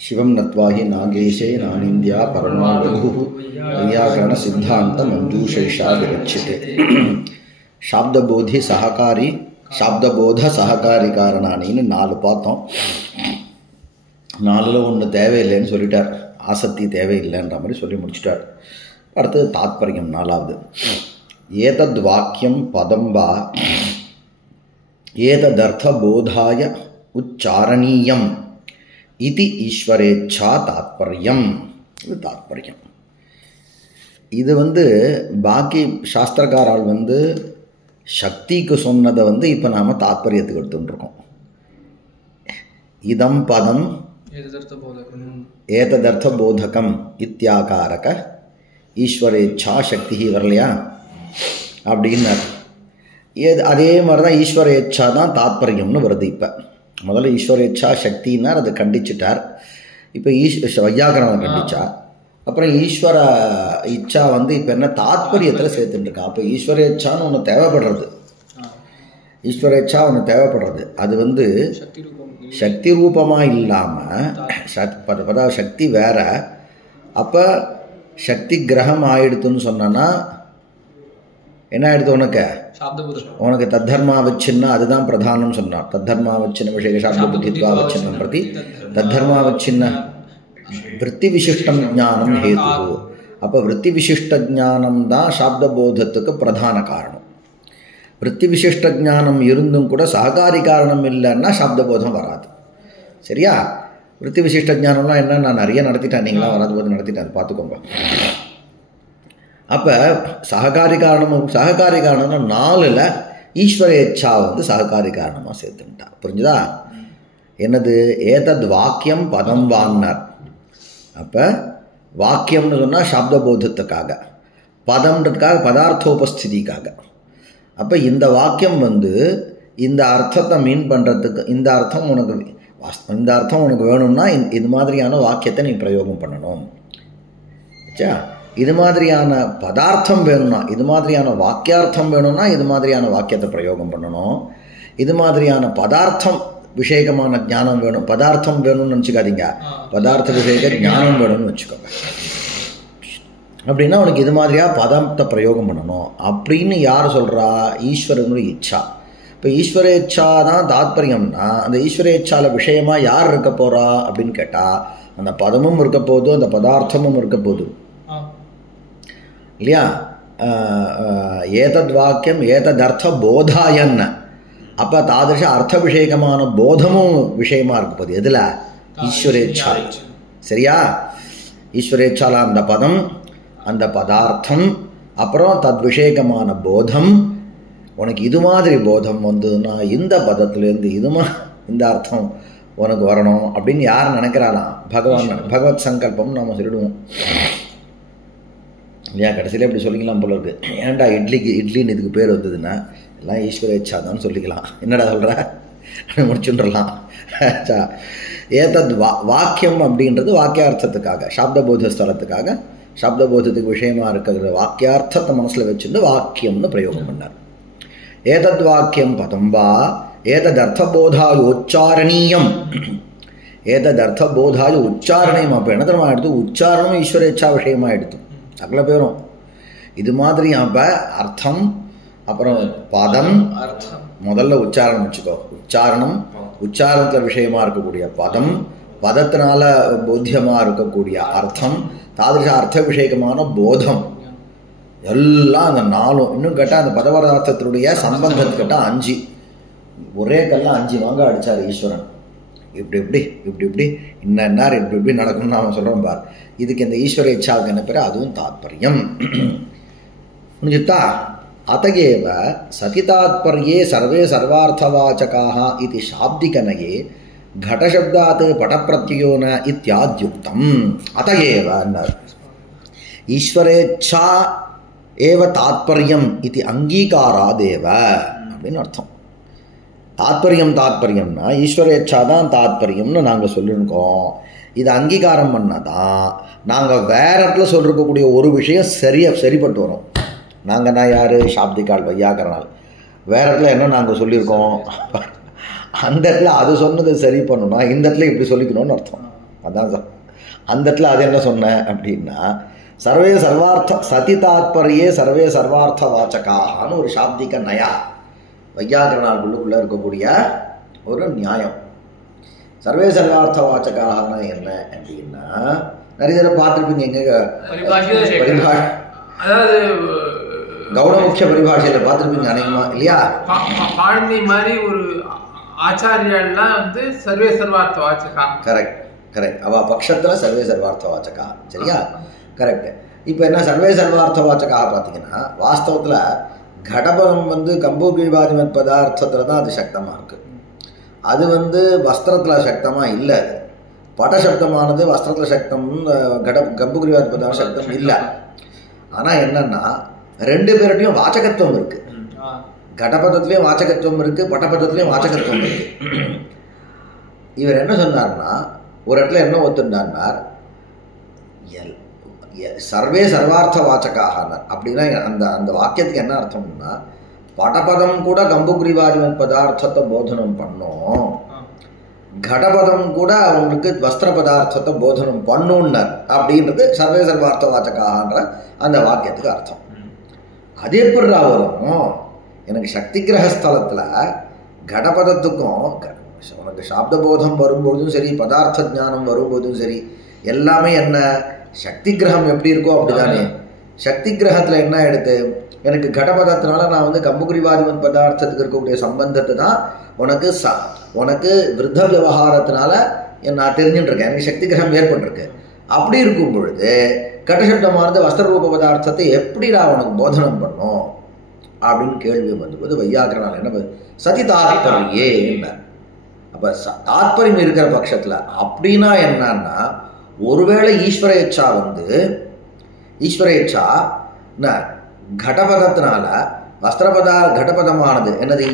சிவம் நத்வாஹி நாகேஷே நானிந்தியா பரமாவகு வையாகரண சித்தாந்த மஞ்சூஷைஷா விரட்சிதே. சாப்தபோதி சககாரி சாப்தபோத சககாரி காரணானின்னு 4 பார்த்தோம். 4ல் 1 தேவையில்லைன்னு சொல்லிட்டார். ஆசக்தி தேவையில்லைன்ற மாதிரி சொல்லி முடிச்சுட்டார். அடுத்தது தாத்பரியம் 4வது. ஏதத் வாக்கியம் பதம் வா ஏததர்த்த போதாய உச்சாரணீயம் இது ஈஸ்வரேச்சா தாத்பரியம். இது தாத்பரியம். இது பாக்கி சாஸ்திரக்காரால் சக்திக்கு சொன்னதை இப்போ நாம் தாத்பரியத்துக்கு எடுத்துட்டுருக்கோம். இதம் பதம் ஏததர்த்த போதகம் இத்தியாகாரக ஈஸ்வரேச்சா சக்தி வரலையா அப்படின்னார். அதே மாதிரி தான் ஈஸ்வரேச்சா தான் தாத்பரியம்னு வருது. இப்போ முதல்ல ஈஸ்வரேச்சா சக்தின்னார், அதை கண்டிச்சிட்டார். இப்போ வையாகரணம் கண்டிச்சார். அப்புறம் ஈஸ்வர இச்சா இப்போ என்ன தாத்பரியத்தில் சேர்த்துட்டுருக்கா. அப்போ ஈஸ்வரேச்சான்னு ஒன்று தேவைப்படுறது. ஈஸ்வரேச்சா ஒன்று தேவைப்படுறது. அது சக்தி ரூபமாக இல்லாமல் சக்தி வேற. அப்போ சக்தி கிரகம் ஆயிடுத்துன்னு சொன்னா என்ன ஆயிடுத்து? உனக்கு தத்தர்மாவச்சின்னா அதுதான் பிரதானம் சொன்னார். தத்தர்மாவச்சின்ன விஷய சாப்த புத்தித்வாவச்சின்னம் பிரதி தத்தர்மாவச்சின்ன விற்பி விசிஷ்டம் ஞானம் ஹேது. அப்போ விற்பி விசிஷ்ட ஞானம் தான் சாப்தபோதத்துக்கு பிரதான காரணம். விற்பி விசிஷ்ட ஞானம் இருந்தும் கூட சககாரி காரணம் இல்லைன்னா சாப்தபோதம் வராது. சரியா? விற்பி விசிஷ்ட ஞானம்லாம் என்ன, நான் நிறைய நடத்திட்டேன், நீங்களாம் வராது போது நடத்திட்டேன், அது பார்த்துக்கோங்க. அப்போ சககாரி காரணம் 4ல் ஈஸ்வரேச்சா சககாரி காரணமாக சேர்த்துட்டா. புரிஞ்சுதா? என்னது? ஏதத் வாக்கியம் பதம் வான்னார். அப்போ வாக்கியம்னு சொன்னால் சாப்தபோதத்துக்காக, பதம்ன்றதுக்காக பதார்த்தோபஸ்திதிக்காக. அப்போ இந்த வாக்கியம் இந்த அர்த்தத்தை மீன் பண்ணுறதுக்கு, இந்த அர்த்தம் உனக்கு வேணும்னா இது மாதிரியான வாக்கியத்தை நீ பிரயோகம் பண்ணணும். ஆச்சா? இது மாதிரியான பதார்த்தம் வேணும்னா, இது மாதிரியான வாக்கியார்த்தம் வேணும்னா இது மாதிரியான வாக்கியத்தை பிரயோகம் பண்ணணும். இது மாதிரியான பதார்த்தம் விஷேகமான ஞானம் வேணும், பதார்த்தம் வேணும்னு நினச்சிக்காதீங்க, பதார்த்த விஷேக ஞானம் வேணும்னு வச்சுக்கோங்க. அப்படின்னா உனக்கு இது மாதிரியாக பதத்தை பிரயோகம் பண்ணணும் அப்படின்னு யார் சொல்கிறா? ஈஸ்வரனுடைய இச்சா. இப்போ ஈஸ்வரேச்சா தான் தாத்பரியம்னா அந்த ஈஸ்வரேச்சால விஷயமாக யார் இருக்க போகிறா அப்படின்னு கேட்டால் அந்த பதமும் இருக்க போதும், அந்த பதார்த்தமும் இருக்க போதும் இல்லையா? ஏதத் வாக்கியம் ஏததர்த்த போதாயன்ன. அப்போ தாதிருஷ அர்த்த விஷேகமான போதமும் விஷயமாக இருக்க போகுது. எதில்? ஈஸ்வரேச்சா. சரியா? ஈஸ்வரேச்சால அந்த பதம், அந்த பதார்த்தம், அப்புறம் தத் விஷேகமான போதம். உனக்கு இது மாதிரி போதம் நான் இந்த பதத்துலேருந்து இந்த அர்த்தம் உனக்கு வரணும் அப்படின்னு யார் நினைக்கிறாளாம்? பகவத் சங்கல்பம் நாம் சொல்லிடுவோம் இல்லையா? கடைசியில் எப்படி சொல்லிக்கலாம் போல இருக்கு. ஏன்டா இட்லின்னு இதுக்கு பேர் வந்ததுன்னா எல்லாம் ஈஸ்வரேச்சா தான் சொல்லிக்கலாம். என்னடா சொல்கிற? முடிச்சுன்றலாம். ஏதத் வாக்கியம் அப்படின்றது வாக்கியார்த்தத்துக்காக, சாப்தபோத ஸ்தலத்துக்காக, சாப்தபோதத்துக்கு விஷயமாக இருக்கிற வாக்கியார்த்தத்தை மனசில் வச்சுருந்து வாக்கியம்னு பிரயோகம் பண்ணார். ஏதத் வாக்கியம் பதம் வா ஏததர்த்தபோதாய உச்சாரணீயம். ஏததர்த்தபோதாய உச்சாரணையம். அப்போ என்ன தெரியுமா எடுத்து? உச்சாரணம் ஈஸ்வரேச்சா விஷயமாக எடுத்து சகல பேரும் இது மாதிரி. அப்போ அர்த்தம், அப்புறம் பதம், முதல்ல உச்சாரணம் வச்சுக்கோ. உச்சாரணத்தில் விஷயமாக இருக்கக்கூடிய பதம், பதத்தினால போத்தியமாக இருக்கக்கூடிய அர்த்தம், தாதிருஷ அர்த்த விஷயமான போதம், எல்லாம் அந்த 4. இன்னும் கேட்டால் அந்த பதவரார்த்தத்தினுடைய சம்பந்தத்து கேட்டால் 5. ஒரே கல்ல 5 வாங்க அடித்தார் ஈஸ்வரன். இப்படி இன்னார் இப்படி நடக்கும்னு அவன் சொல்கிறோம் பார். இதுக்கு இந்த ஈஸ்வர இச்சாவுக்கு என்ன பேர்? அதுவும் தாத்பரியம். புரிஞ்சுத்தா? அத்தகேவ சதி தாத்பர்யே சர்வே சர்வார்த்தவாச்சகாः இது சாப்திகனயே घटशब्दात् पटप्रत्ययो न इत्याद्युक्तम्. अतएव ईश्वरेच्छा एव तात्पर्यम् इति अंगीकारादेव அப்படின்னு அர்த்தம். தாத்பரியம்னா ஈஸ்வரேச்சா தான் தாத்பரியம்னு நாங்கள் சொல்லியிருக்கோம். இதை அங்கீகாரம் பண்ணாதான் நாங்கள் வேற இடத்துல சொல்லிருக்கக்கூடிய ஒரு விஷயம் சரிப்பட்டு வரும். நாங்கள் தான் யார்? சாப்திகால் வையாகரனால். வேற இடத்துல என்ன நாங்கள் சொல்லியிருக்கோம்? அந்த இடத்துல அது சொன்னதை சரி பண்ணணும்னா இந்த இடத்துல இப்படி சொல்லிக்கணும்னு அர்த்தம். அதான் சார் அந்த இடத்துல அது என்ன சொன்னேன் அப்படின்னா, சர்வே சர்வார்த்த சதி தாத்பரியே சர்வே சர்வார்த்த வாச்சகான்னு ஒரு சாப்திக நயா வையாகரணாக்குள்ளுக்குள்ளே இருக்கக்கூடிய ஒரு நியாயம். சர்வே சர்வார்த்த வாச்சகாகனா என்ன அப்படின்னா, நிறைய தடவை பார்த்துருப்பீங்க எங்க அதாவது கௌடமுக்கிய பரிபாஷையில் பார்த்துருப்பீங்க அநேகமா இல்லையா? பாழனி மாதிரி ஒரு ஆச்சாரியெல்லாம் வந்து சர்வே சர்வார்த்த வாச்சகா. Correct correct. அவ பட்சத்தில் சர்வே சர்வார்த்த வாச்சகா. சரியா? கரெக்ட். இப்போ என்ன சர்வே சர்வார்த்த வாச்சகா பார்த்தீங்கன்னா, வாஸ்தவத்தில் கடபம் வந்து கம்பூகிவாதிமத் பதார்த்தத்தில் தான் அது சக்தமாக இருக்குது. அது வந்து வஸ்திரத்தில் சக்தமாக இல்லை. அது படசப்தமானது வஸ்திரத்தில் சக்தம், கம்பூகிவாதி பதார்த்த சக்தம் இல்லை. ஆனால் என்னன்னா ரெண்டு பேர்கிட்டையும் வாச்சகத்துவம் இருக்குது. கடபதத்துலேயும் வாச்சகத்துவம் இருக்குது, பட்டபதத்துலேயும் வாச்சகத்துவம் இருக்குது. இவர் என்ன சொன்னார்னா, ஒரு இடத்துல என்ன ஒத்துண்டார், சர்வே சர்வார்த்த வாச்சகாகனார். அப்படின்னா அந்த அந்த வாக்கியத்துக்கு என்ன அர்த்தம்னா, படபதம் கூட கம்புகிரிவாதிமத் பதார்த்தத்தை போதனம் பண்ணோம், கடபதம் கூட அவங்களுக்கு வஸ்திர பதார்த்தத்தை போதனம் பண்ணுன்னார். அப்படின்றது சர்வே சர்வார்த்த வாச்சகாகன்ற அந்த வாக்கியத்துக்கு அர்த்தம். அது எப்படி வரும்? எனக்கு சக்தி கிரகஸ்தலத்தில் கடபதத்துக்கும் உனக்கு சாப்த போதம் வரும்போதும் சரி, பதார்த்த ஞானம் வரும்போதும் சரி, எல்லாமே என்ன சக்தி கிரகம் எப்படி இருக்கோ அப்படிதானே. சக்தி கிரகத்தில் என்ன எடுத்து எனக்கு கடபதத்தினால நான் வந்து கம்புகிரிவாதிமத் பதார்த்தத்துக்கு இருக்கக்கூடிய சம்பந்தத்தை தான் உனக்கு விருத்த விவகாரத்தினால நான் தெரிஞ்சுட்டு இருக்கேன், எனக்கு சக்தி கிரகம் ஏற்பட்டிருக்கு. அப்படி இருக்கும் பொழுது கடசப்தமானது வஸ்திரரூப பதார்த்தத்தை எப்படி நான் உனக்கு போதனம் பண்ணும் அப்படின்னு கேள்வி வந்தபோது வையாகரணால் என்ன சதி தாத்பரியே என்ன. அப்போ தாத்பரியம் இருக்கிற பட்சத்தில் அப்படின்னா என்னன்னா, ஒருவேளை ஈஸ்வர இச்சா வந்து ஈஸ்வர இச்சா கடபதத்தினால கடபதமானது என்னது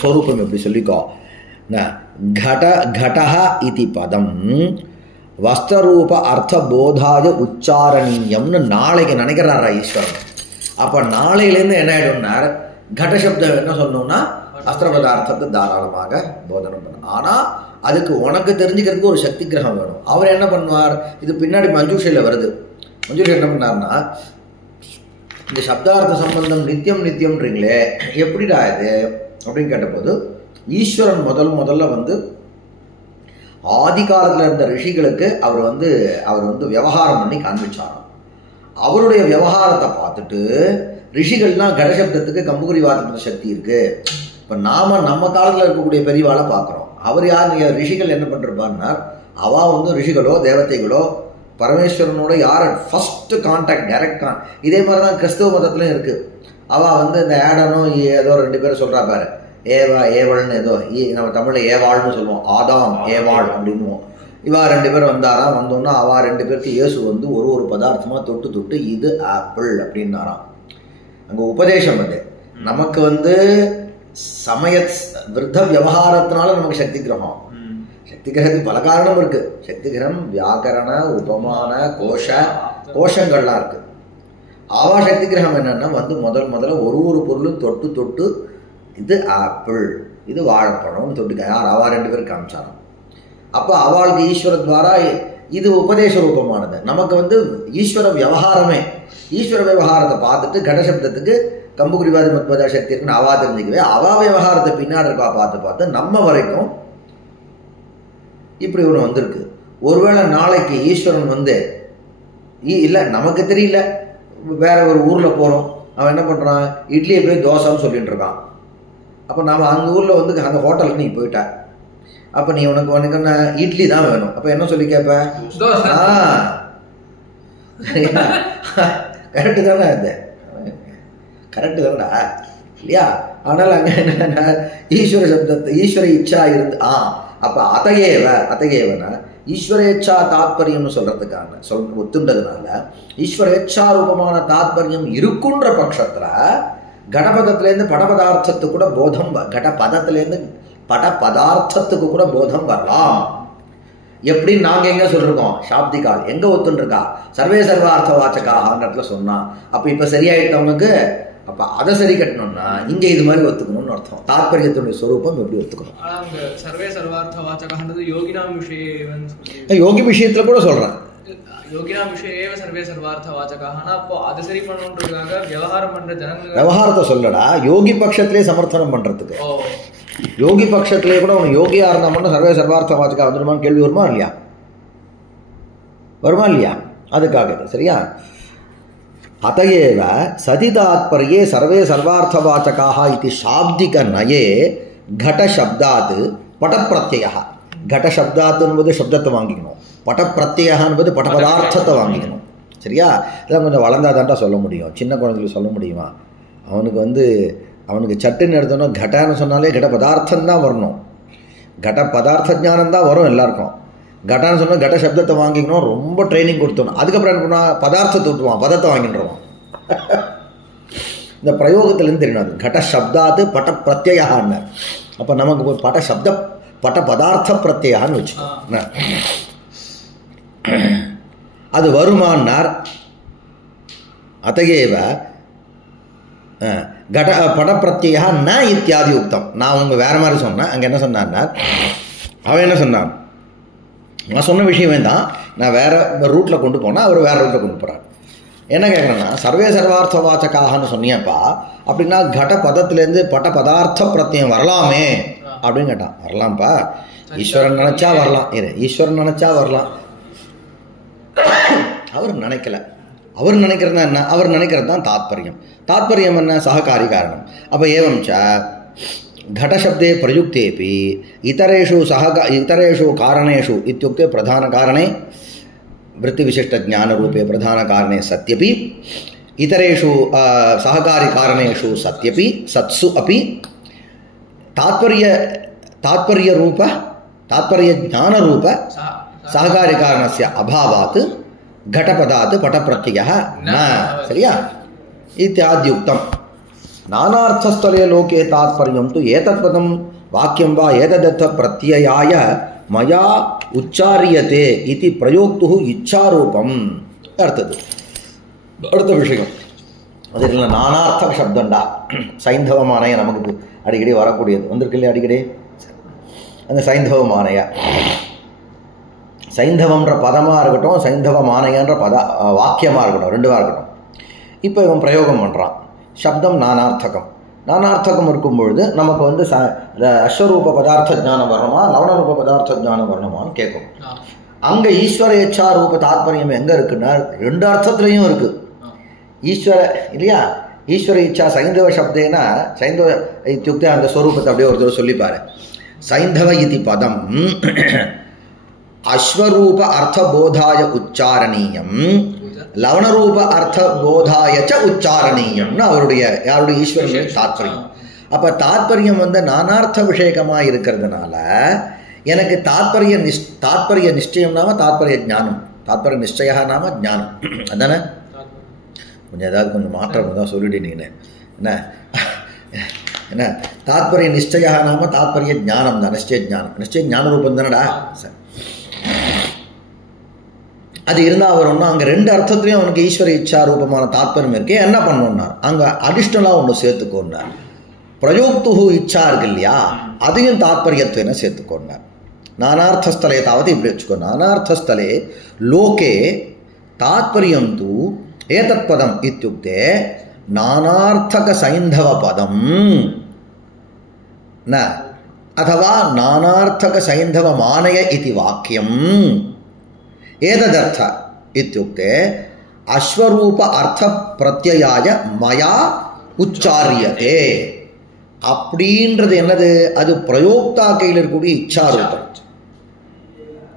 ஸ்வரூபம் எப்படி சொல்லிக்கோ, கடஹ இதி பதம் வஸ்திரரூப அர்த்த போதாய உச்சாரணீயம்னு நாளைக்கு நினைக்கிறாரா ஈஸ்வரன். அப்போ நாளையிலேருந்து என்ன ஆகிடும்னார், கடசப்தம் என்ன சொன்னோம்னா வஸ்திர பதார்த்தத்தை தாராளமாக போதனம் பண்ணும். ஆனால் அதுக்கு உனக்கு தெரிஞ்சுக்கிறதுக்கு ஒரு சக்தி கிரகம் வேணும். அவர் என்ன பண்ணுவார், இது பின்னாடி மஞ்சூஷையில் வருது. மஞ்சூஷை என்ன பண்ணார்னா, இந்த சப்தார்த்த சம்பந்தம் நித்தியம் நித்தியம்ன்றீங்களே எப்படிடா இது அப்படின்னு கேட்டபோது, ஈஸ்வரன் முதல்ல வந்து ஆதி காலத்தில் இருந்த ரிஷிகளுக்கு அவர் வந்து விவகாரம் பண்ணி காண்பிச்சாராம். அவருடைய விவகாரத்தை பார்த்துட்டு ரிஷிகள்லாம் கடசப்தத்துக்கு கம்புகிரிவாதத்துக்கு சக்தி இருக்கு. இப்போ நம்ம காலத்தில் இருக்கக்கூடிய பெரியவாளை பார்க்குறோம். அவர் யார், ரிஷிகள் என்ன பண்ணிருப்பார்னா, அவள் வந்து ரிஷிகளோ தேவதைகளோ பரமேஸ்வரனோட யார் ஃபஸ்ட்டு கான்டாக்ட் டைரக்ட் இதே மாதிரி தான் கிறிஸ்தவ மதத்துலையும் இருக்குது. அவள் வந்து இந்த ஆடனும் ஏதோ ரெண்டு பேரும் சொல்கிறா பாரு, ஏவல்னு ஏதோ நம்ம தமிழில் ஏவாள்னு சொல்லுவோம், ஆதாம் ஏவாள் அப்படின்னுவோம். இவா ரெண்டு பேரும் வந்தாராம். வந்தோன்னா அவள் ரெண்டு பேருக்கு இயேசு வந்து ஒரு பதார்த்தமாக தொட்டு இது ஆப்பிள் அப்படின்னாராம். அங்கே உபதேசம் வந்து நமக்கு வந்து சமய விருத்த விவகாரத்தினால நமக்கு சக்தி கிரகம். சக்தி கிரகத்துக்கு பல காரணம் இருக்குது. சக்தி கிரகம் வியாக்கரண உபமான கோஷங்கள்லாம் இருக்குது. ஆவா சக்தி கிரகம் என்னென்னா வந்து முதல்ல ஒரு பொருளும் தொட்டு இது ஆப்பிள் இது வாழைப்பழம்னு தொட்டுக்க யார் அவா ரெண்டு பேரும் காமிச்சாராம். அப்போ அவளுக்கு ஈஸ்வர துவாரா இது உபதேச ரூபமானது. நமக்கு வந்து ஈஸ்வர விவகாரமே, ஈஸ்வர விவகாரத்தை பார்த்துட்டு கடசப்தத்துக்கு கம்புகிரிவாதிமத் பதார்த்த சக்தி இருக்குன்னு அவா தெரிஞ்சுக்கவே, அவா விவகாரத்தை பின்னாடி இருக்கா பார்த்து நம்ம வரைக்கும் இப்படி ஒன்று வந்திருக்கு. ஒருவேளை நாளைக்கு ஈஸ்வரன் வந்து இல்லை நமக்கு தெரியல, வேற ஒரு ஊரில் போகிறோம், அவன் என்ன பண்ணுறான், இட்லியை போய் தோசைன்னு சொல்லிட்டு இருக்கான். அப்போ நம்ம அந்த ஊரில் வந்து அந்த ஹோட்டலுக்கு நீ போயிட்ட, அப்போ நீ உனக்கு என்ன இட்லி தான் வேணும். அப்போ என்ன சொல்லி கேட்ப, கரெக்டு தானே, அது கரெக்டு தானடா இல்லையா? ஆனால் அங்கே என்ன ஈஸ்வர சப்தத்தை ஈஸ்வர இச்சா இருந்து அப்போ அத்தகையவனா ஈஸ்வரேச்சா தாத்பரியம்னு சொல்கிறதுக்கான ஒத்துண்டதுனால ஈஸ்வரேச்சா ரூபமான தாத்பரியம் இருக்குன்ற பட்சத்தில் கடபதத்துலேருந்து படபதார்த்தத்துக்கு கூட போதம், கடபதத்துலேருந்து படபதார்த்தத்துக்கு கூட போதம் வரலாம். எப்படின்னு நாங்கள் எங்கே சொல்லிருக்கோம், சாப்திகால் எங்கே ஒத்துருக்கா, சர்வே சர்வார்த்த வாச்சகான்ற சொன்னா. அப்போ இப்போ சரியாயிட்டவனுக்கு அப்போ அதை சரி கட்டணும்னா இங்கே இது மாதிரி ஒத்துக்கணும்னு அர்த்தம். தாத்பரியத்தினுடைய ஸ்வரூபம் எப்படி ஒத்துக்கணும்? சர்வே சர்வார்த்த வாச்சகன்றது யோகினாம் விஷயே, யோகி விஷயத்தில் கூட சொல்கிறேன். யோகினாம் விஷயே சர்வே சர்வார்த்த வாச்சகாக. ஆனால் அப்போ அதை சரி பண்ணணுன்றதுக்காக விவகாரம் பண்ணுற ஜனங்கள் விவகாரத்தை சொல்லடா, யோகி பட்சத்திலே சமர்த்தனம் பண்ணுறதுக்கு. யோகி பட்சத்திலே கூட அவன் யோகியா இருந்தால் மட்டும் சர்வே சர்வார்த்த வாச்சகா வந்துடுமான்னு கேள்வி வருமா இல்லையா? வருமா இல்லையா? அதுக்காக சரியா? அதையேவ சதி தாத்பர்யே சர்வே சர்வார்த்தவாச்சகாः इति शाब्दिक நயே घटशब्दात् படப்பிரத்யயः. घटशब्दात् என்பது சப்தத்தை வாங்கிக்கணும், படப்பிரத்யயः என்பது படபதார்த்தத்தை வாங்கிக்கணும். சரியா? இதெல்லாம் கொஞ்சம் வளர்ந்தாதான்டா சொல்ல முடியும். சின்ன குழந்தைங்களுக்கு சொல்ல முடியுமா? அவனுக்கு சட்டுன்னு எடுத்தோன்னா கடன்னு சொன்னாலே கட பதார்த்தம் தான் வரணும். கட பதார்த்த ஞானம் தான் வரும் எல்லாருக்கும். கட்டான்னு சொன்னால் கட்ட சப்தத்தை வாங்கிக்கணும், ரொம்ப ட்ரைனிங் கொடுத்தோணும். அதுக்கப்புறம் என்ன பண்ணால் பதார்த்தத்தை விட்டுருவான், பதத்தை வாங்கிட்டுருவான். இந்த பிரயோகத்திலேருந்து தெரியணும். அது கட்ட சப்தாத்து பட்ட பிரத்யயான்னு. அப்போ நமக்கு பட சப்த பட்ட பதார்த்த பிரத்யான்னு வச்சுக்கோங்க. அது வருமானார். அத்தகையவ கட படப்பிரத்யா ந இத்தியாதி உக்தம். நான் அவங்க வேறு மாதிரி சொன்னேன். அங்கே என்ன சொன்னான்னா, அவன் என்ன சொன்னான், நான் சொன்ன விஷயம் வேண்டாம், நான் வேறு ரூட்டில் கொண்டு போனால் அவர் வேறு ரூட்டில் கொண்டு போகிறார். என்ன கேட்குறேன்னா, சர்வே சர்வார்த்த வாச்சகாகன்னு சொன்னியப்பா, அப்படின்னா கட பதத்துலேருந்து பட்ட பதார்த்த பிரத்யம் வரலாமே அப்படின்னு கேட்டான். வரலாம்ப்பா, ஈஸ்வரன் நினச்சா வரலாம். ஈஸ்வரன் நினச்சா வரலாம். அவர் நினைக்கல. அவர் நினைக்கிறது தான் என்ன? அவர் நினைக்கிறது தான் தாத்பரியம். தாத்பரியம் என்ன? சககாரி காரணம். அப்போ ஏவம்ச்ச घटशब्दे प्रयुक्तेपि इतरेषु कारणेषु इत्युक्ते प्रधानकारणे वृत्तिविशिष्टज्ञानरूपे प्रधानकारणे सत्यपि इतरेषु सहकारिकारणेषु सत्यपि सत्सु अपि तात्पर्यज्ञानरूप सहकारिकारणस्य अभावात् घटपदात् पटप्रत्ययः न. சரியா? इत्याद्युक्तम्. नानार्थस्थले लोके तात्पर्यं तु एतत्पदं वाक्यं वा एतदर्थ प्रत्ययाय मया उच्चार्यते इति प्रयोक्तुः इच्छारूपम्. அடுத்த விஷயம் அது இல்லை, நானார்த்த சப்தம்டா. சைந்தவ மானைய நமக்கு அடிக்கடி வரக்கூடியது வந்திருக்கு இல்லையா? அடிக்கடி அந்த சைந்தவ மானைய, சைந்தவம்ன்ற பதமாக இருக்கட்டும், சைந்தவ மானையன்ற வாக்கியமாக இருக்கட்டும், ரெண்டுவாக இருக்கட்டும். இப்போ இவன் பிரயோகம் பண்ணுறான். சப்தம் நானார்த்தகம். நானார்த்தகம் இருக்கும் பொழுது நமக்கு வந்து அஸ்வரூப பதார்த்த ஜானம் வரணுமா, லவணரூப பதார்த்த ஜானம் வரணுமான்னு கேட்கும். அங்கே ஈஸ்வர இச்சா ரூப தாத்பரியம் எங்கே இருக்குன்னா, ரெண்டு அர்த்தத்துலையும் இருக்குது. ஈஸ்வர இல்லையா? ஈஸ்வர இச்சா சைந்தவ சப்தேனா, சைந்தவ இத்தியுக்தே அந்த ஸ்வரூபத்தை அப்படியே ஒரு தடவை சொல்லிப்பாரு. சைந்தவ இதி பதம் அஸ்வரூப அர்த்தபோதாய உச்சாரணீயம், லவணரூப அர்த்தபோதாய ச உச்சாரணீயம்னு அவருடைய யாருடைய ஈஸ்வரனுடைய தாத்பரியம். அப்போ தாத்பரியம் வந்து நானார்த்த விஷயகமாக இருக்கிறதுனால எனக்கு தாத்பரிய நிச்சயம் நாம தாத்பரிய ஞானம், தாத்பரிய நிச்சயா நாம ஞானம். அதானே? கொஞ்சம் ஏதாவது கொஞ்சம் மாற்றம் தான் சொல்லிட்டீங்க. என்ன தாத்பரிய நிச்சயா நாம தாத்பரிய ஞானம் தான். நிச்சய ஞானம், நிச்சய ஞான ரூபம் தானடா. சரி, அது இருந்தால் அவர் ஒன்றும் அங்கே ரெண்டு அர்த்தத்துலையும் அவனுக்கு ஈஸ்வர இச்சா ரூபமான தாத்பரியம் இருக்கே. என்ன பண்ணணும்னா அங்கே அடிஷ்னலாக ஒன்று சேர்த்துக்கோன்னார். பிரயோக்துஹு இச்சா இருக்கு இல்லையா, அதையும் தாத்பரியத்துவன சேர்த்துக்கோன்னார். நானார்த்தஸ்தலே தாவது இப்படி வச்சுக்கோ. நானார்த்தஸ்தலே லோகே தாத்பரியம் தூ ஏதத் பதம் இத்யுக்தே நானார்த்தக சைந்தவ பதம் ந अथवा नानार्थक सैंधव मानय इति वाक्यम एतदर्थ इत्युक्ते अश्वरूप अर्थ प्रत्ययाय मया उच्चार्यते அப்படின்றது என்னது? அது பிரயோக்தா கையில் இருக்கக்கூடிய இச்சாரூபம்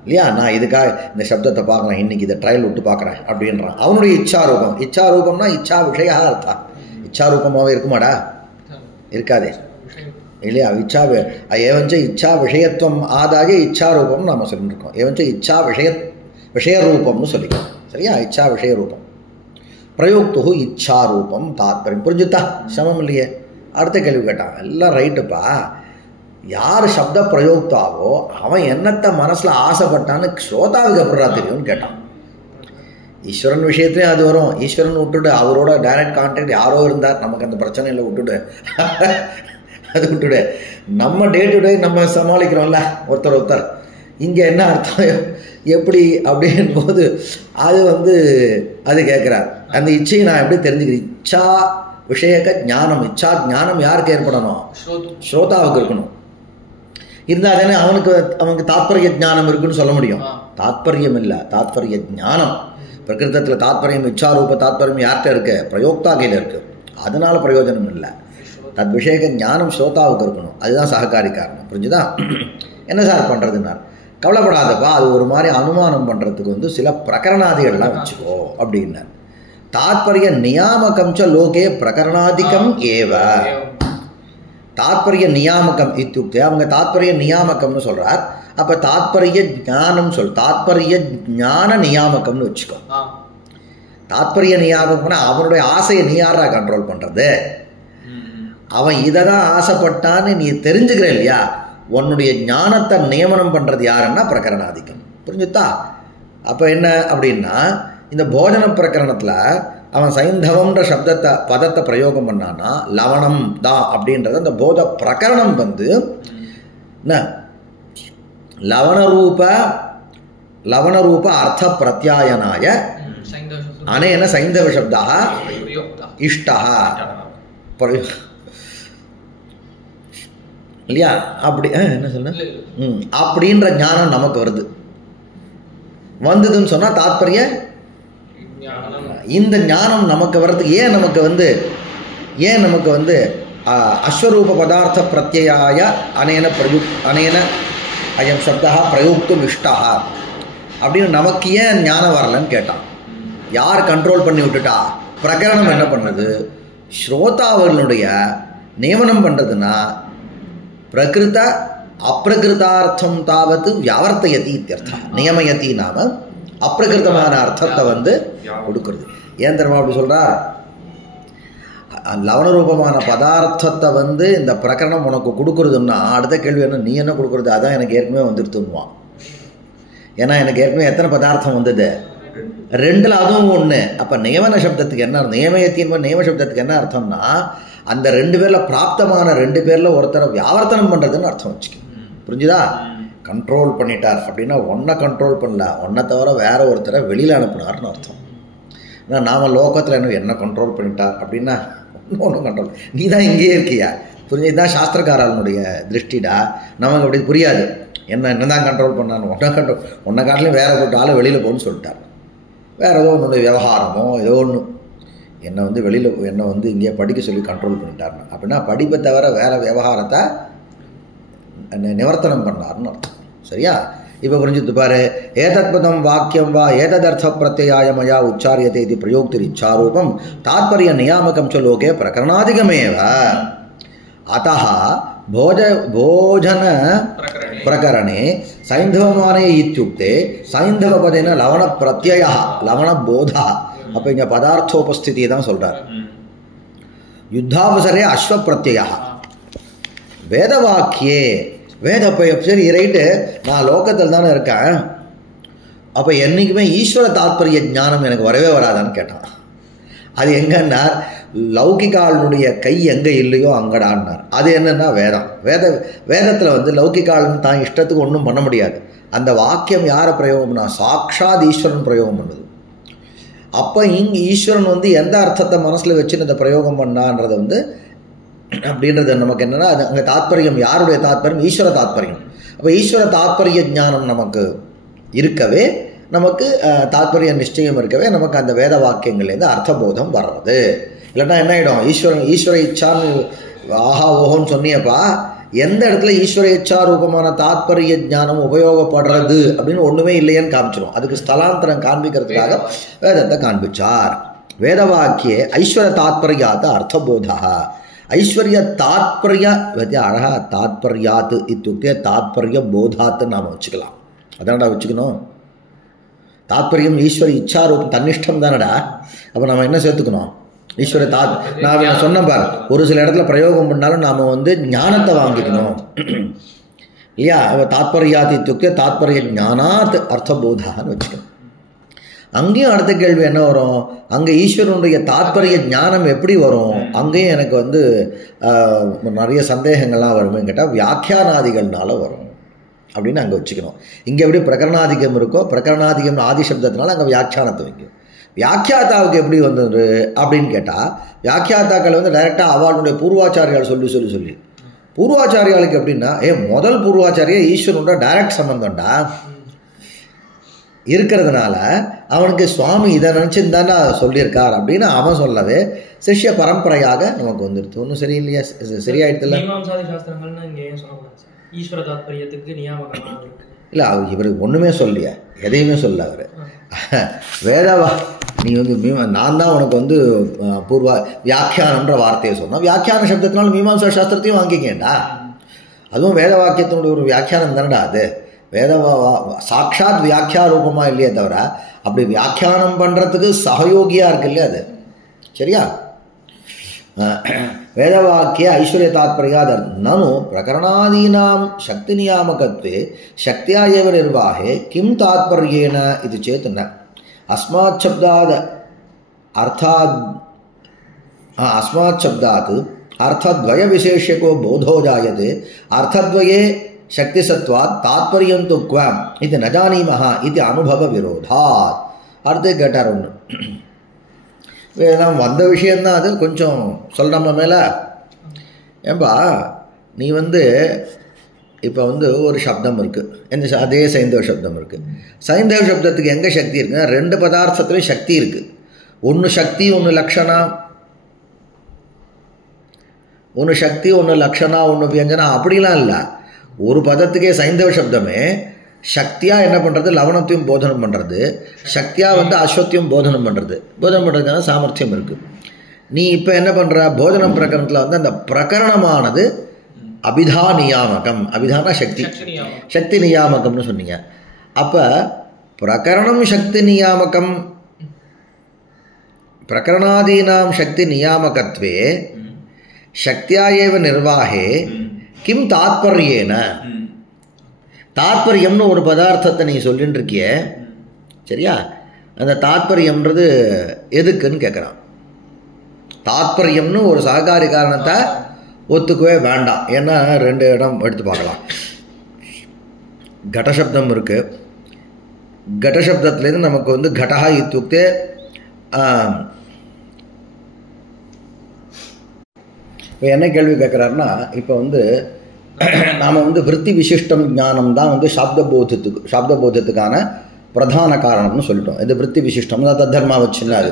இல்லையா? நான் இதுக்காக இந்த சப்தத்தை பார்க்குறேன், இன்னைக்கு இதை ட்ரையல் விட்டு பார்க்குறேன் அப்படின்றான். அவனுடைய இச்சாரூபம். இச்சாரூபம்னா இச்சா விஷயா அர்த்தம். இச்சாரூபமாகவே இருக்குமாடா? இருக்காதே இல்லையா? இச்சா ஏவஞ்ச இச்சா விஷயத்துவம் ஆதாய இச்சாரூபம் நாம் சொல்லியிருக்கோம். ஏவஞ்ச இச்சா விஷயரூபம்னு சொல்லிக்கிறோம். சரியா? இச்சா விஷயரூபம். பிரயோக்து இச்சாரூபம் தாத்பரியம். புரிஞ்சுத்தா? சமம் இல்லையே? அடுத்த கேள்வி கேட்டான். எல்லாம் ரைட்டுப்பா, யார் சப்த பிரயோக்தாவோ அவன் என்னத்தை மனசில் ஆசைப்பட்டான்னு ஸ்ரோதாவுக்கு எப்படா தெரியும்னு கேட்டான். ஈஸ்வரன் விஷயத்துலேயும் அது வரும். ஈஸ்வரன் விட்டுட்டு அவரோட டைரக்ட் கான்டாக்ட் யாரோ இருந்தார், நமக்கு அந்த பிரச்சனை இல்லை, விட்டுடு அது விட்டுடு. நம்ம டே டு டே நம்ம சமாளிக்கிறோம்ல ஒருத்தர். இங்கே என்ன அர்த்தம் எப்படி அப்படின் போது அது அது கேட்குறார். அந்த இச்சையை நான் எப்படி தெரிஞ்சுக்கிறேன்? இச்சா விஷயக்க ஞானம். இச்சா ஞானம் யாருக்கு ஏற்படணும்? ஸ்ரோதாவுக்கு இருக்கணும். இருந்தால் தானே அவனுக்கு தாத்பரிய ஞானம் இருக்குன்னு சொல்ல முடியும். தாத்பரியம் இல்லை, தாத்பரிய ஞானம். பிரகிருதத்தில் தாத்பரியம் இச்சாரூப தாத்பரியம் யார்கிட்ட இருக்கு? பிரயோக்தா கையில் இருக்கு. அதனால பிரயோஜனம் இல்லை. தத் விஷயக்க ஞானம் ஸ்ரோதாவுக்கு இருக்கணும். அதுதான் சககாரி காரணம். புரிஞ்சுதா? என்ன சார் பண்ணுறதுன்னா, கவலைப்படாதப்பா, அது ஒரு மாதிரி அனுமானம் பண்ணுறதுக்கு சில பிரகரணாதிகள்லாம் வச்சுக்கோ அப்படின்னார். தாத்பரிய நியாமகம் ச லோகே பிரகரணாதிகம் ஏவ. தாத்பரிய நியாமகம் இத்தியுக்தே அவங்க தாத்பரிய நியாமகம்னு சொல்கிறார். அப்போ தாத்பரிய ஞானம் தாத்பரிய ஞான நியாமகம்னு வச்சுக்கோ. தாத்பரிய நியாமகம்னா அவனுடைய ஆசையை நீ யாரா கண்ட்ரோல் பண்ணுறது? அவன் இதை தான் ஆசைப்பட்டான்னு நீ தெரிஞ்சுக்கிற இல்லையா? உன்னுடைய ஞானத்தை நியமனம் பண்ணுறது யாருன்னா பிரகரணாதிக்கம். புரிஞ்சுத்தா? அப்போ என்ன அப்படின்னா, இந்த போஜன பிரகரணத்தில் அவன் சைந்தவம்ன்ற பதத்தை பிரயோகம் பண்ணான்னா லவணம் தான் அப்படின்றது அந்த போத பிரகரணம் என்ன லவணரூப அர்த்த பிரத்யாயனாய அனேன சைந்தவ சப்தா இஷ்டா இல்லையா? அப்படி என்ன சொல்ல அப்படின்ற ஞானம் நமக்கு வந்ததுன்னு சொன்னால் தாத்பரிய இந்த ஞானம் நமக்கு வர்றதுக்கு ஏன் நமக்கு அஸ்வரூப பதார்த்த பிரத்யாய அனேன அயம் சப்தா பிரயோக்தும் இஷ்டா அப்படின்னு நமக்கு ஏன் ஞானம் வரலன்னு கேட்டான். யார் கண்ட்ரோல் பண்ணி விட்டுட்டா? பிரகரணம் என்ன பண்ணுது? ஸ்ரோதாவர்களுடைய நியமனம் பண்ணுறதுன்னா பிரகிருத அப்பிரகிருதார்த்தம் தாவது வியாவர்த்தயதி இத்தியர்த்தா. நியமயதி நாம அப்பிரகிருத்தமான அர்த்தத்தை கொடுக்கறது. ஏன் தெரியுமா அப்படி சொல்கிறார்? லவணரூபமான பதார்த்தத்தை இந்த பிரகரணம் உனக்கு கொடுக்குறதுன்னா அடுத்த கேள்வி என்ன, நீ என்ன கொடுக்குறது? அதான் எனக்கு ஏற்கனவே வந்துடுத்துன்னுவான். ஏன்னா எனக்கு ஏற்கனவே எத்தனை பதார்த்தம் வந்தது? 2ல் அதுவும் 1. அப்போ நியமன சப்தத்துக்கு என்ன அர்த்தம்? நியமயத்தின் நியம சப்தத்துக்கு என்ன அர்த்தம்னா அந்த 2 பேரில் பிராப்தமான 2 பேரில் ஒருத்தரை வியாவர்த்தனம் பண்ணுறதுன்னு அர்த்தம் வச்சுக்கணும். புரிஞ்சுதா? கண்ட்ரோல் பண்ணிட்டார் அப்படின்னா ஒன்றை கண்ட்ரோல் பண்ணல, ஒன்றை தவிர வேற ஒருத்தரை வெளியில் அனுப்புனார்னு அர்த்தம். ஏன்னா நாம் லோகத்தில் என்ன கண்ட்ரோல் பண்ணிட்டார் அப்படின்னா ஒன்றும் கண்ட்ரோல், நீ தான் இங்கேயே இருக்கியா. புரிஞ்சு? இதுதான் சாஸ்திரக்காரனுடைய திருஷ்டிடா. நமக்கு அப்படி புரியாது. என்ன தான் கண்ட்ரோல் பண்ணான்னு ஒன்றை காட்டிலையும் வேற போட்டு ஆளை வெளியில் போகணும்னு சொல்லிட்டார். வேறு ஏதோ ஒன்றுடைய விவகாரமோ ஏதோ ஒன்று என்னை வெளியில் என்னை இங்கே படிக்க சொல்லி கண்ட்ரோல் பண்ணிட்டார்னு அப்படின்னா படிப்பை தவிர வேறு விவகாரத்தை நிவர்த்தனம் பண்ணார்னு அர்த்தம். சரியா? இப்போ புரிஞ்சுட்டு பாரு. ஏதத்பதம் வாக்கியம் வா ஏததர்த்த பிரத்யாய மயா உச்சாரியதே இது பிரயோக்திர் இச்சாரூபம் தாத்பரிய நியாமகம் ச லோகே பிரகரணாதிகமேவ அத்தः भोजन प्रकरणे सैंधवमाने इत्युक्ते सैंधवपदेन लवण प्रत्ययः लवण बोधः அப்போ இங்கே பதார்த்தோபஸ்திதியை தான் சொல்கிறார். யுத்தாவசரே அஸ்வ பிரத்யயः வேதவாக்கியே சரி ரைட்டு, நான் லோகத்தில் தானே இருக்கேன், அப்போ என்றைக்குமே ஈஸ்வர தாத்பரிய ஞானம் எனக்கு வரவே வராதான்னு கேட்டான். அது எங்கன்னா லௌகிகாலனுடைய கை எங்கே இல்லையோ அங்கடான்னார். அது என்னென்னா வேதத்தில் லௌகிகாலன் தான் இஷ்டத்துக்கு ஒன்றும் பண்ண முடியாது. அந்த வாக்கியம் யாரை பிரயோகம்னா சாக்ஷாத் ஈஸ்வரன் பிரயோகம் பண்ணுது. அப்போ இங்கே ஈஸ்வரன் எந்த அர்த்தத்தை மனசில் வச்சுன்னு அந்த பிரயோகம் பண்ணான்றது அப்படின்றது நமக்கு என்னென்னா அது அங்கே தாத்பரியம் யாருடைய தாத்பரியம்? ஈஸ்வர தாத்பரியம். அப்போ ஈஸ்வர தாத்பரிய ஞானம் நமக்கு இருக்கவே, நமக்கு தாத்பரிய நிச்சயம் இருக்கவே நமக்கு அந்த வேத வாக்கியங்கள்லேருந்து அர்த்தபோதம் வர்றது. இல்லைன்னா என்ன ஆகிடும்? ஈஸ்வர இச்சான்னு ஆஹா ஓஹோன்னு சொன்னியப்பா, எந்த இடத்துல ஈஸ்வர இச்சா ரூபமான தாத்பரிய ஞானம் உபயோகப்படுறது அப்படின்னு ஒன்றுமே இல்லையேன்னு காமிச்சிடும். அதுக்கு ஸ்தலாந்தரம் காண்பிக்கிறதுக்காக வேதத்தை காண்பிச்சார். வேதவாக்கியே ஐஸ்வர தாத்பரியாத் அர்த்தபோதா ஐஸ்வர்ய தாத்பரிய அழகா தாத்பரியாத் இத்துக்தே தாத்பரிய போதாத்து நாம் வச்சுக்கலாம். அதான்டா வச்சுக்கணும். தாத்பரியம் ஈஸ்வர இச்சாரூபம் தன்னிஷ்டம் தானடா. அப்போ நம்ம என்ன சேர்த்துக்கணும்? ஈஸ்வர நான் சொன்னேன் பார், ஒரு சில இடத்துல பிரயோகம் பண்ணாலும் நாம் ஞானத்தை வாங்கிக்கணும் இல்லையா? தாத்பரியாத் இத்துக்தே தாத்பரிய ஞானாத் அர்த்தபோதான்னு வச்சுக்கணும். அங்கேயும் அடுத்த கேள்வி என்ன வரும், அங்கே ஈஸ்வரனுடைய தாத்பரிய ஞானம் எப்படி வரும், அங்கேயும் எனக்கு வந்து நிறைய சந்தேகங்கள்லாம் வருமே கேட்டால் வியாக்கியானாதிகள்னால வரும் அப்படின்னு அங்கே வச்சுக்கணும். இங்கே எப்படி பிரகரணாதிகம் இருக்கோ, பிரகரணாதிகம் ஆதிசப்தத்தினால அங்கே வியாக்கியானத்தை வைக்கும். வியாக்கியாத்தாவுக்கு எப்படி வந்தது அப்படின்னு கேட்டால், வியாக்கியாத்தாக்கள் வந்து டைரெக்டாக அவளுடைய பூர்வாச்சாரியால் சொல்லி பூர்வாச்சாரியாளுக்கு எப்படின்னா, முதல் பூர்வாச்சாரியா ஈஸ்வரனோட டைரக்ட் சம்பந்தம்டா இருக்கிறதுனால அவனுக்கு சுவாமி இதை நினச்சிருந்தானே சொல்லியிருக்கார் அப்படின்னு அவன் சொல்லவே சிஷ்ய பரம்பரையாக நமக்கு வந்துடுது. ஒன்றும் சரியில்லையா, சரியாயிடுதுல்ல. ஈஸ்வர தாத்பரியத்துக்கு நியாமகமாக இருக்கு. இல்லை, இவர் ஒன்றுமே சொல்லலையா, எதையுமே சொல்ல அவர். வேதவா நீ வந்து நான் தான் உனக்கு வந்து வியாக்கியானன்ற வார்த்தையை சொன்னோம். வியாக்கியான சப்தத்தினால மீமாம்சா சாஸ்திரத்தையும் வாங்கிக்கேண்டா. அதுவும் வேத வாக்கியத்தினுடைய ஒரு வியாக்கியானம் தானடா அது. சாட்சாத் வியாக்கியா ரூபமாக இல்லையே தவிர அப்படி வியாக்கியானம் பண்ணுறதுக்கு சகயோகியாக இருக்கு இல்லையா அது. சரியா? வேதவாக்கிய ஐஸ்வர்ய தாத்பர்யாத் நனு பிரகரணாதீனாம் சக்தி நியாமகத்வே சக்தியா ஏவ நிர்வாகே கிம் தாத்பர்யேன இது சேத் ந அஸ்மாத் சப்தாத் அர்த்தத்வய விசேஷகோ போதோ ஜாயதே அர்த்தத்வயே சக்திசத்வாத் தாத்பர்யம் து க்வம் இது ந ஜானீமஹ இது அனுபவ விரோதாத். அடுத்து கேட்டார் ஒன்று, வேதம் வந்த விஷயந்தான் அது, கொஞ்சம் சொல்கிறோம் மேலே. ஏன்பா நீ வந்து இப்போ வந்து ஒரு சப்தம் இருக்குது, எந்த அதே சைந்தவ சப்தம் இருக்குது. சைந்தவ சப்தத்துக்கு எங்கே சக்தி இருக்குன்னா, ரெண்டு பதார்த்தத்துலேயும் சக்தி இருக்குது. ஒன்று சக்தி ஒன்று லக்ஷணா, ஒன்று சக்தி ஒன்று லக்ஷணா ஒன்று வியஞ்சனா அப்படிலாம் இல்லை. ஒரு பதத்துக்கே சைந்தவ சப்தமே சக்தியாக என்ன பண்ணுறது, லவணத்தையும் போதனம் பண்ணுறது, சக்தியாக வந்து அஸ்வத்தையும் போதனம் பண்ணுறதுக்கான சாமர்த்தியம் இருக்குது. நீ இப்போ என்ன பண்ணுற, போதனம் பிரகரணத்தில் வந்து அந்த பிரகரணமானது அபிதா நியாமகம், அபிதானா சக்தி நியாமகம்னு சொன்னீங்க. அப்போ பிரகரணம் சக்தி நியாமகம், பிரகரணாதீனாம் சக்தி நியாமகத்வே சக்தியா ஏவ நிர்வாகே கிம் தாத்பர்யேன, தாத்பரியம்னு ஒரு பதார்த்தத்தை நீ சொல்லிட்டு இருக்கிய, சரியா? அந்த தாத்பரியம்ன்றது எதுக்குன்னு கேட்குறான். தாத்பரியம்னு ஒரு சககாரி காரணத்தை ஒத்துக்கவே வேண்டாம். ஏன்னா ரெண்டு இடம் எடுத்து பார்க்கலாம். கடசப்தம் இருக்குது. கடசப்தத்துலேருந்து நமக்கு வந்து கடஹா இத்துக்தே இப்போ என்ன கேள்வி கேட்குறாருன்னா, இப்போ வந்து நாம் வந்து விருத்தி விசிஷ்டம் ஞானம் தான் வந்து சாப்தபோதத்துக்கான பிரதான காரணம்னு சொல்லிட்டோம். இது விருத்தி விசிஷ்டம் தான் தர்மா வச்சுன்னாரு.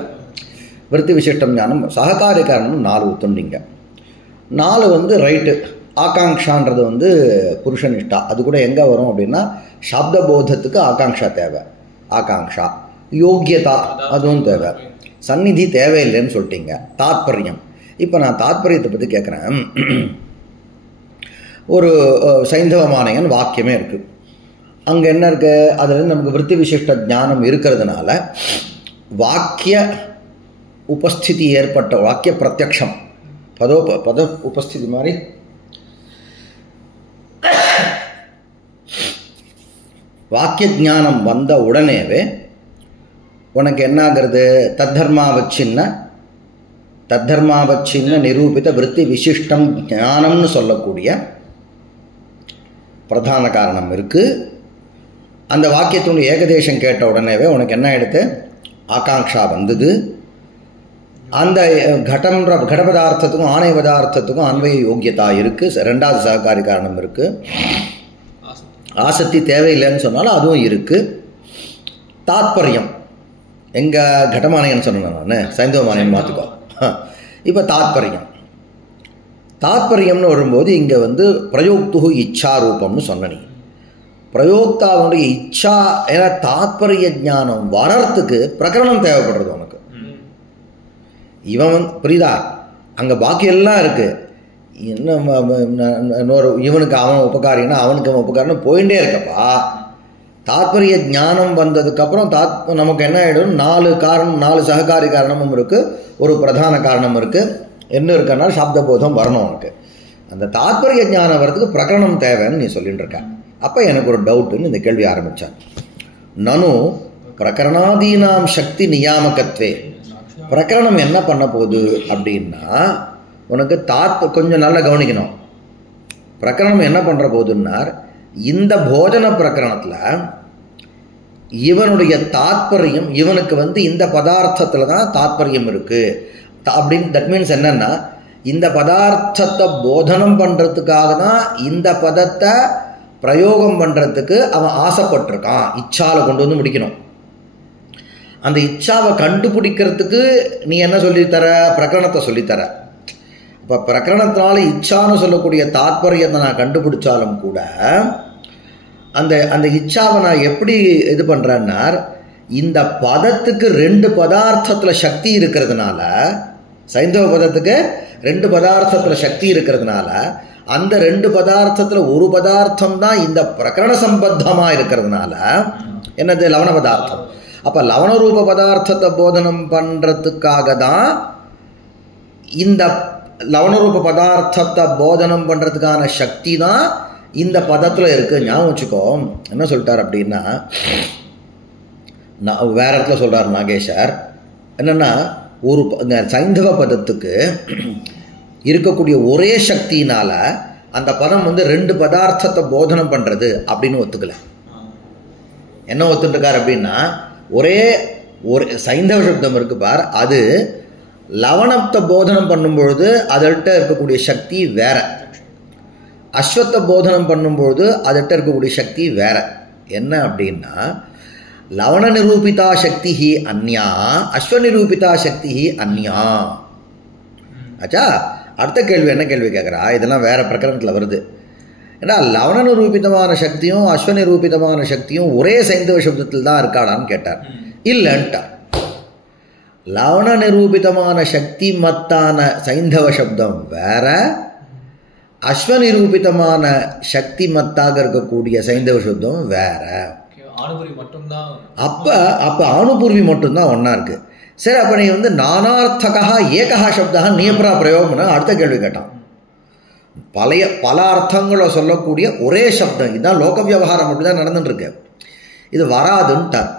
விருத்தி விசிஷ்டம் ஞானம் சககாரிய காரணம் 4 ஊத்துண்டிங்க. 4 வந்து ரைட்டு. ஆகாங்ஷான்றது வந்து புருஷனிஷ்டா. அது கூட எங்கே வரும் அப்படின்னா, சாப்தபோதத்துக்கு ஆகாங்ஷா தேவை, ஆகாங்ஷா. யோக்கியதா அதுவும் தேவை. சந்நிதி தேவையில்லைன்னு சொல்லிட்டீங்க. தாத்பரியம், இப்போ நான் தாத்பரியத்தை பற்றி கேட்குறேன். ஒரு சைந்தவமானயன் வாக்கியமே இருக்குது. அங்கே என்ன இருக்குது, அதுலேருந்து நமக்கு விருத்தி விசிஷ்ட ஞானம் இருக்கிறதுனால வாக்கிய உபஸ்திதி ஏற்பட்ட வாக்கிய பிரத்யக்ஷம், பத உபஸ்திதி மாதிரி வாக்கிய ஞானம் வந்த உடனேவே உனக்கு என்ன ஆகிறது, தத்தர்மாவச்சின்ன நிரூபித்த விருத்தி விசிஷ்டம் ஞானம்னு சொல்லக்கூடிய பிரதான காரணம் இருக்குது. அந்த வாக்கியத்தினுடைய ஏகதேசம் கேட்ட உடனேவே உனக்கு என்ன ஆகிடுது, ஆகாங்ஷா வந்தது. அந்த கடபதார்த்தத்துக்கும் ஆணை பதார்த்தத்துக்கும் அன்வய யோக்கியதா இருக்குது. ரெண்டாவது சககாரி காரணம் இருக்குது. ஆசக்தி தேவையில்லைன்னு சொன்னாலும் அதுவும் இருக்குது. தாத்பரியம் எங்கள் கடமானையன்னு சொன்னேன் நான், சைந்தவமானையன் மாற்றுக்கோ. இப்போ தாத்பரியம்னு வரும்போது இங்கே வந்து பிரயோக்து இச்சா ரூபம்னு சொன்ன நீ. பிரயோக்தாவுடைய இச்சா, ஏன்னா தாத்பரிய ஞானம் வரத்துக்கு பிரகரணம் தேவைப்படுறது உனக்கு. இவன் புரியுதா, அங்கே பாக்கி எல்லாம் இருக்குது. இன்னொரு இவனுக்கு அவன் உபகாரின்னா அவனுக்கு அவன் உபகாரின்னு போயிட்டே இருக்கப்பா. தாத்பரிய ஞானம் வந்ததுக்கப்புறம் நமக்கு என்ன ஆகிடும், 4 சககாரி காரணமும் இருக்குது, ஒரு பிரதான காரணம் இருக்குது. என்ன இருக்குன்னா சாப்தபோதம் வரணும் உனக்கு. அந்த தாத்பரிய ஞானம் வர்றதுக்கு பிரகரணம் தேவைன்னு நீ சொல்லிட்டு இருக்க. அப்போ எனக்கு ஒரு டவுட்டுன்னு இந்த கேள்வி ஆரம்பித்தான். நனு பிரகரணாதீனாம் சக்தி நியாமகத்வே. பிரகரணம் என்ன பண்ண போகுது அப்படின்னா உனக்கு கொஞ்சம் நல்லா கவனிக்கணும். பிரகரணம் என்ன பண்ணுற போதுன்னார், இந்த போஜன பிரகரணத்தில் இவனுடைய தாத்பரியம், இவனுக்கு இந்த பதார்த்தத்தில் தான் தாத்பரியம் இருக்குது அப்படின்னு. தட் மீன்ஸ் என்னன்னா, இந்த பதார்த்தத்தை போதனம் பண்ணுறதுக்காக தான் இந்த பதத்தை பிரயோகம் பண்ணுறதுக்கு அவன் ஆசைப்பட்டிருக்கான். இச்சால கொண்டு வந்து முடிக்கணும். அந்த இச்சாவை கண்டுபிடிக்கிறதுக்கு நீ என்ன சொல்லித்தர? பிரகரணத்தை சொல்லித்தர. இப்போ பிரகரணத்தினால இச்சான்னு சொல்லக்கூடிய தாத்பரியத்தை நான் கண்டுபிடிச்சாலும் கூட அந்த இச்சாவை நான் எப்படி இது பண்ணுறேன்னா, இந்த பதத்துக்கு 2 பதார்த்தத்தில் சக்தி இருக்கிறதுனால, சைந்தவ பதத்துக்கு 2 பதார்த்தத்தில் சக்தி இருக்கிறதுனால, அந்த 2 பதார்த்தத்தில் ஒரு பதார்த்தம் தான் இந்த பிரகரண சம்பத்தமாக இருக்கிறதுனால என்னது? லவண பதார்த்தம். அப்போ லவணரூப பதார்த்தத்தை போதனம் பண்ணுறதுக்காக தான் இந்த லவணரூப பதார்த்தத்தை போதனம் பண்ணுறதுக்கான சக்தி தான் இந்த பதத்தில் இருக்குது. ஞாபகம் வச்சுக்கோ. என்ன சொல்லிட்டார் அப்படின்னா, வேற இடத்துல சொல்கிறார் நாகேஷர். என்னென்னா, ஒரு சைந்தவ பதத்துக்கு இருக்கக்கூடிய ஒரே சக்தியினால் அந்த பதம் 2 பதார்த்தத்தை போதனம் பண்ணுறது அப்படின்னு ஒத்துக்கல. என்ன ஒத்துட்டுருக்கார் அப்படின்னா, ஒரே ஒரு சைந்தவ சப்தம் இருக்கு பார், அது லவணத்தை போதனம் பண்ணும்பொழுது அதல்கிட்ட இருக்கக்கூடிய சக்தி வேற, அஸ்வத்தை போதனம் பண்ணும்பொழுது அதல்கிட்ட இருக்கக்கூடிய சக்தி வேற. என்ன அப்படின்னா, லவண நிரூபிதா சக்தி ஹி அந்யா, அஸ்வ நிரூபிதா சக்தி ஹி அந்யா. ஆச்சா, அடுத்த கேள்வி என்ன கேள்வி கேட்குறா? இதெல்லாம் வேற பிரகரணத்தில் வருது. ஏன்னா லவண நிரூபிதமான சக்தியும் அஸ்வ நிரூபிதமான சக்தியும் ஒரே சைந்தவ சப்தத்தில் தான் இருக்காடான்னு கேட்டார். இல்லைன்ட்டார். லவண நிரூபிதமான சக்தி மத்தான சைந்தவ சப்தம் வேற, அஸ்வ நிரூபிதமான சக்தி மத்தாக இருக்கக்கூடிய சைந்தவ சப்தம் வேற. அப்ப ஆணுபூர்வி மட்டும்தான் ஒன்னா இருக்கு. சரி, அப்ப நீ நானார்த்தகா ஏகா சப்தா நீ அப்புறம் பிரயோகம் அடுத்த கேள்வி கேட்டான். பல அர்த்தங்களை சொல்லக்கூடிய ஒரே சப்தம், இதுதான் லோக விவகாரம். அப்படிதான் நடந்துட்டு இருக்கு. இது வராதுன்ட்டார்.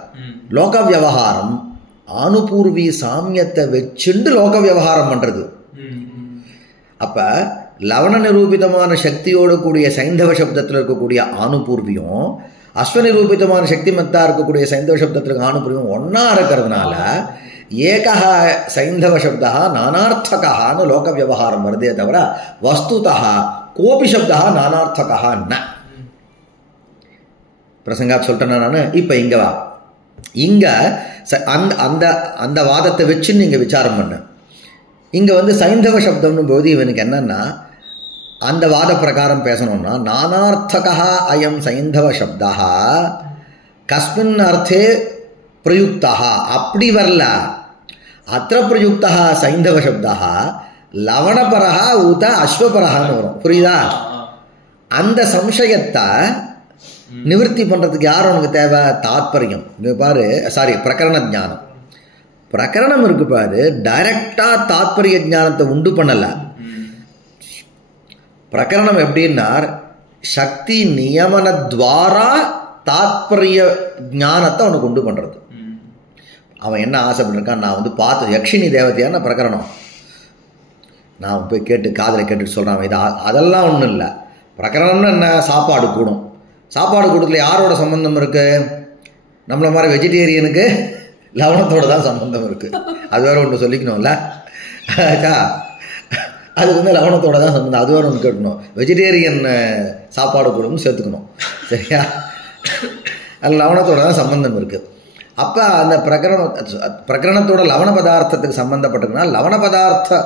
லோக விவகாரம் ஆணுபூர்வி சாமியத்தை வச்சுண்டு லோக விவகாரம் பண்றது. அப்ப லவண நிரூபிதமான சக்தியோடு கூடிய சைந்தவ சப்தத்தில் இருக்கக்கூடிய ஆணுபூர்வியும் அஸ்வ நிரூபிதமான சக்தி மத்தா இருக்கக்கூடிய சைந்தவ சப்தத்தில் இருக்க ஆணுபூர்வியும் ஒன்னா இருக்கிறதுனால ஏகா சைந்தவ சப்தா நானார்த்தகான்னு லோக விவகாரம் வருதே தவிர வஸ்துதா கோபி சப்தா நானார்த்தகா ந. பிரசங்காத் சொல்லிட்டேன்னா நான். இப்போ இங்கே வா. இங்கே அந்த அந்த வாதத்தை வச்சு நீங்கள் விசாரம் பண்ண. இங்கே சைந்தவ சப்தம்னு போது இவனுக்கு என்னன்னா, அந்த வாத பிரகாரம் பேசணும்னா நானார்த்தகா அயம் சைந்தவ சப்தா கஸ்மின் அர்த்தே பிரயுக்தா அப்படி வரல. அத்திர பிரயுக்தா சைந்தவ சப்தா லவணபரஹா ஊத அஸ்வபரஹான்னு வரும். புரியுதா? அந்த சம்சயத்தை நிவர்த்தி பண்ணுறதுக்கு யார் உனக்கு தேவை? தாத்பரியம். பாரு, சாரி, பிரகரண ஜானம். பிரகரணம் இருக்கு பாரு, டைரக்டா தாத்பரிய ஜானத்தை உண்டு பண்ணல. பிரகரணம் எப்படின்னா சக்தி நியமன துவாரா தாத்பரிய ஞானத்தை அவனுக்கு உண்டு பண்ணுறது. அவன் என்ன ஆசைப்பட்டிருக்கான், நான் பார்த்து யக்ஷினி தேவதையான பிரகரணம் நான் போய் கேட்டு காதில் கேட்டுட்டு சொல்கிறான். இது அதெல்லாம் ஒன்றும் இல்லை. பிரகரணம்னு என்ன? சாப்பாடு கூடும். சாப்பாடு கூடத்துல யாரோட சம்பந்தம் இருக்குது? நம்மள மாதிரி வெஜிடேரியனுக்கு லவணத்தோடு தான் சம்பந்தம் இருக்குது. அது வேறு ஒன்று சொல்லிக்கணும்ல. அது லவணத்தோட தான் சம்பந்தம். அது வேறு ஒன்று கேட்கணும். வெஜிடேரியன் சாப்பாடு கூடன்னு சேர்த்துக்கணும். சரியா? அது லவணத்தோட தான் சம்பந்தம் இருக்குது. அப்போ அந்த பிரகரணத்தோட லவண பதார்த்தத்துக்கு சம்பந்தப்பட்டிருக்குன்னா லவண பதார்த்த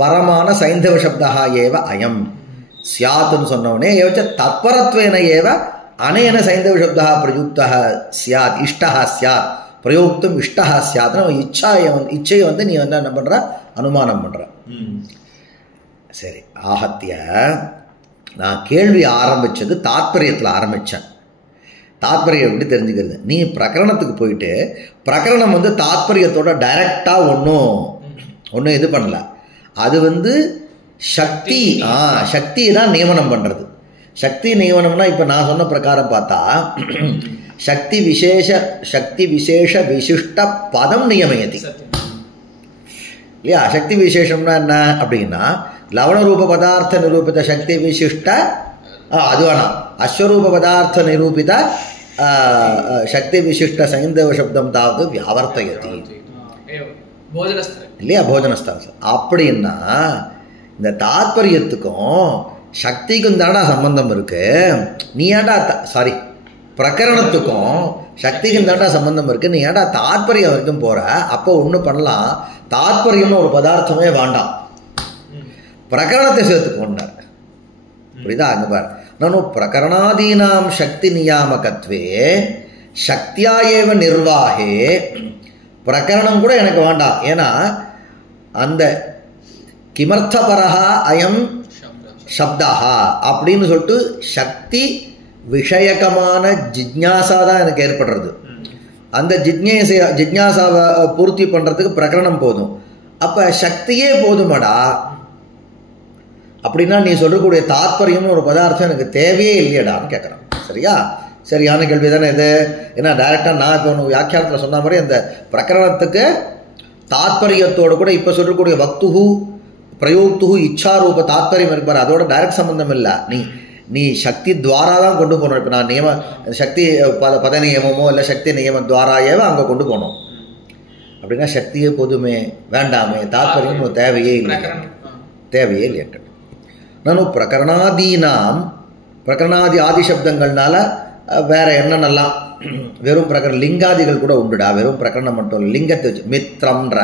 பரமான சைந்தவ சப்தா ஏவ அயம் சியாத்துன்னு சொன்னவனே ஏவச்ச தத்பரத்வேன ஏவ அனேன சைந்தவ சப்தா பிரயுக்தா சியாத் இஷ்டா சியாத் பிரயோக்தும் இஷ்டா சியாத்னு இச்சையை நீ என்ன பண்ணுற? அனுமானம் பண்ணுற. சரி, ஆகத்திய நான் கேள்வி ஆரம்பித்தது தாத்பரியத்தில் ஆரம்பித்தேன். தாத்பரியம் எப்படி தெரிஞ்சுக்கிறது? நீ பிரகரணத்துக்கு போயிட்டு பிரகரணம் தாத்பரியத்தோட டைரக்டாக ஒன்றும் இது பண்ணல. அது சக்தி சக்தியை தான் நியமனம் பண்ணுறது. சக்தி நியமனம்னா இப்போ நான் சொன்ன பிரகாரம் பார்த்தா சக்தி விசேஷ விசிஷ்ட பதம் நியமயதி இல்லையா? சக்தி விசேஷம்னா என்ன அப்படின்னா லவணரூப பதார்த்த நிரூபித சக்தி விசிஷ்ட அது வேணாம், அஸ்வரூப பதார்த்த நிரூபித சக்தி விசிஷ்ட சைந்தவ சப்தம் தாவது வியாவர்த்தயதி இல்லையா? போஜனஸ்தானம். அப்படின்னா இந்த தாத்பரியத்துக்கும் சக்திக்கும் தானடா சம்பந்தம் இருக்கு. நீ ஏன்டா பிரகரணத்துக்கும் சக்திக்கும் தாண்டா சம்பந்தம் இருக்கு. நீ ஏன்டா தாத்பரியம் வரைக்கும் போற? அப்போ ஒன்று பண்ணலாம், தாத்பரியம்னு ஒரு பதார்த்தமே வேண்டாம், பிரகரணத்தை சேர்த்துக்கொண்டார். புரியுதா? அங்க பாரு, நானும் பிரகரணாதீனாம் சக்தி நியாமகத்வே சக்தியா ஏவ நிர்வாகே. பிரகரணம் கூட எனக்கு வேண்டாம். ஏன்னா அந்த கிமர்த்தபரஹா அயம் சப்தா அப்படின்னு சொல்லிட்டு சக்தி விஷயகமான ஜிக்ஞாசா தான் எனக்கு ஏற்படுறது. அந்த ஜிக்ஞாசாவை பூர்த்தி பண்ணுறதுக்கு பிரகரணம் போதும். அப்போ சக்தியே போதுமாடா. அப்படின்னா நீ சொல்லக்கூடிய தாத்பரியம்னு ஒரு பதார்த்தம் எனக்கு தேவையே இல்லையடான்னு கேட்குறான். சரியா? சரியான கேள்வி தானே இது. ஏன்னா டைரெக்டாக நான் இப்போ ஒன்று வியாக்கியானத்தில் சொன்ன மாதிரி அந்த பிரகரணத்துக்கு தாத்பரியத்தோடு கூட இப்போ சொல்லக்கூடிய வக்துஹு பிரயோக்துஹு இச்சாரூப தாத்பரியம் இருப்பார், அதோட டைரக்ட் சம்பந்தம் இல்லை. நீ சக்தி துவாரா தான் கொண்டு போகணும். இப்போ நான் நியம சக்தி பத நியமமோ இல்லை சக்தி நியம துவாராயவோ அங்கே கொண்டு போகணும். அப்படின்னா சக்தியே போதுமே, வேண்டாமே, தாத்பரியம் தேவையே இல்லை, தேவையே இல்லை. நானும் பிரகரணாதீனாம் பிரகரணாதி ஆதிசப்தங்கள்னால வேற என்னென்னலாம் வெறும் லிங்காதிகள் கூட உண்டுடா. வெறும் பிரகரணம் மட்டும் இல்லை, லிங்கத்தை வச்சு மித்ரம்ன்ற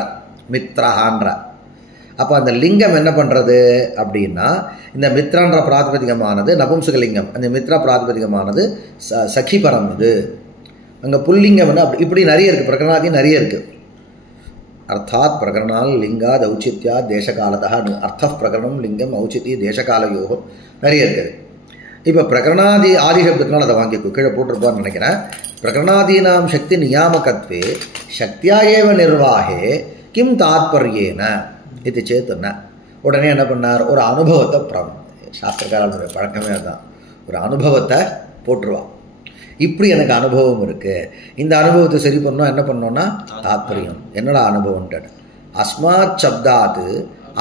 மித்ரஹான்ற. அப்போ அந்த லிங்கம் என்ன பண்ணுறது அப்படின்னா இந்த மித்ரான்ற பிராதிபதிகமானது நபும்சகலிங்கம், அந்த மித்ரா பிராதிபதிகமானது சகிபரம். இது அங்கே புல்லிங்கம் அப்படி இப்படி நிறைய இருக்குது, பிரகரணாதி நிறைய இருக்குது. அர்த்தாத் பிரகரணால் லிங்காத் ஔச்சித்யா தேசகாலதா அர்த்த பிரகரணம் லிங்கம் ஔச்சித்தி தேசகாலயோகம் நிறைய இருக்குது. இப்போ பிரகரணாதி ஆதிசப்தத்தினால் அதை வாங்கிக்கோ, கீழே போட்டிருப்பான்னு நினைக்கிறேன். பிரகரணாதீனாம் சக்தி நியாமகத்வே சக்தியா ஏவ நிர்வாகே கிம் தாத்பர்யேன இது சேத்துன. உடனே என்ன பண்ணார், ஒரு அனுபவத்தை சாஸ்திரக்காரனுடைய பழக்கமே தான், ஒரு அனுபவத்தை போட்டுருவான். இப்படி எனக்கு அனுபவம் இருக்குது, இந்த அனுபவத்தை சரி பண்ணோம், என்ன பண்ணோன்னா தாத்பரியம். என்னடா அனுபவம்ன்ட்டு அஸ்மாத் சப்தாத்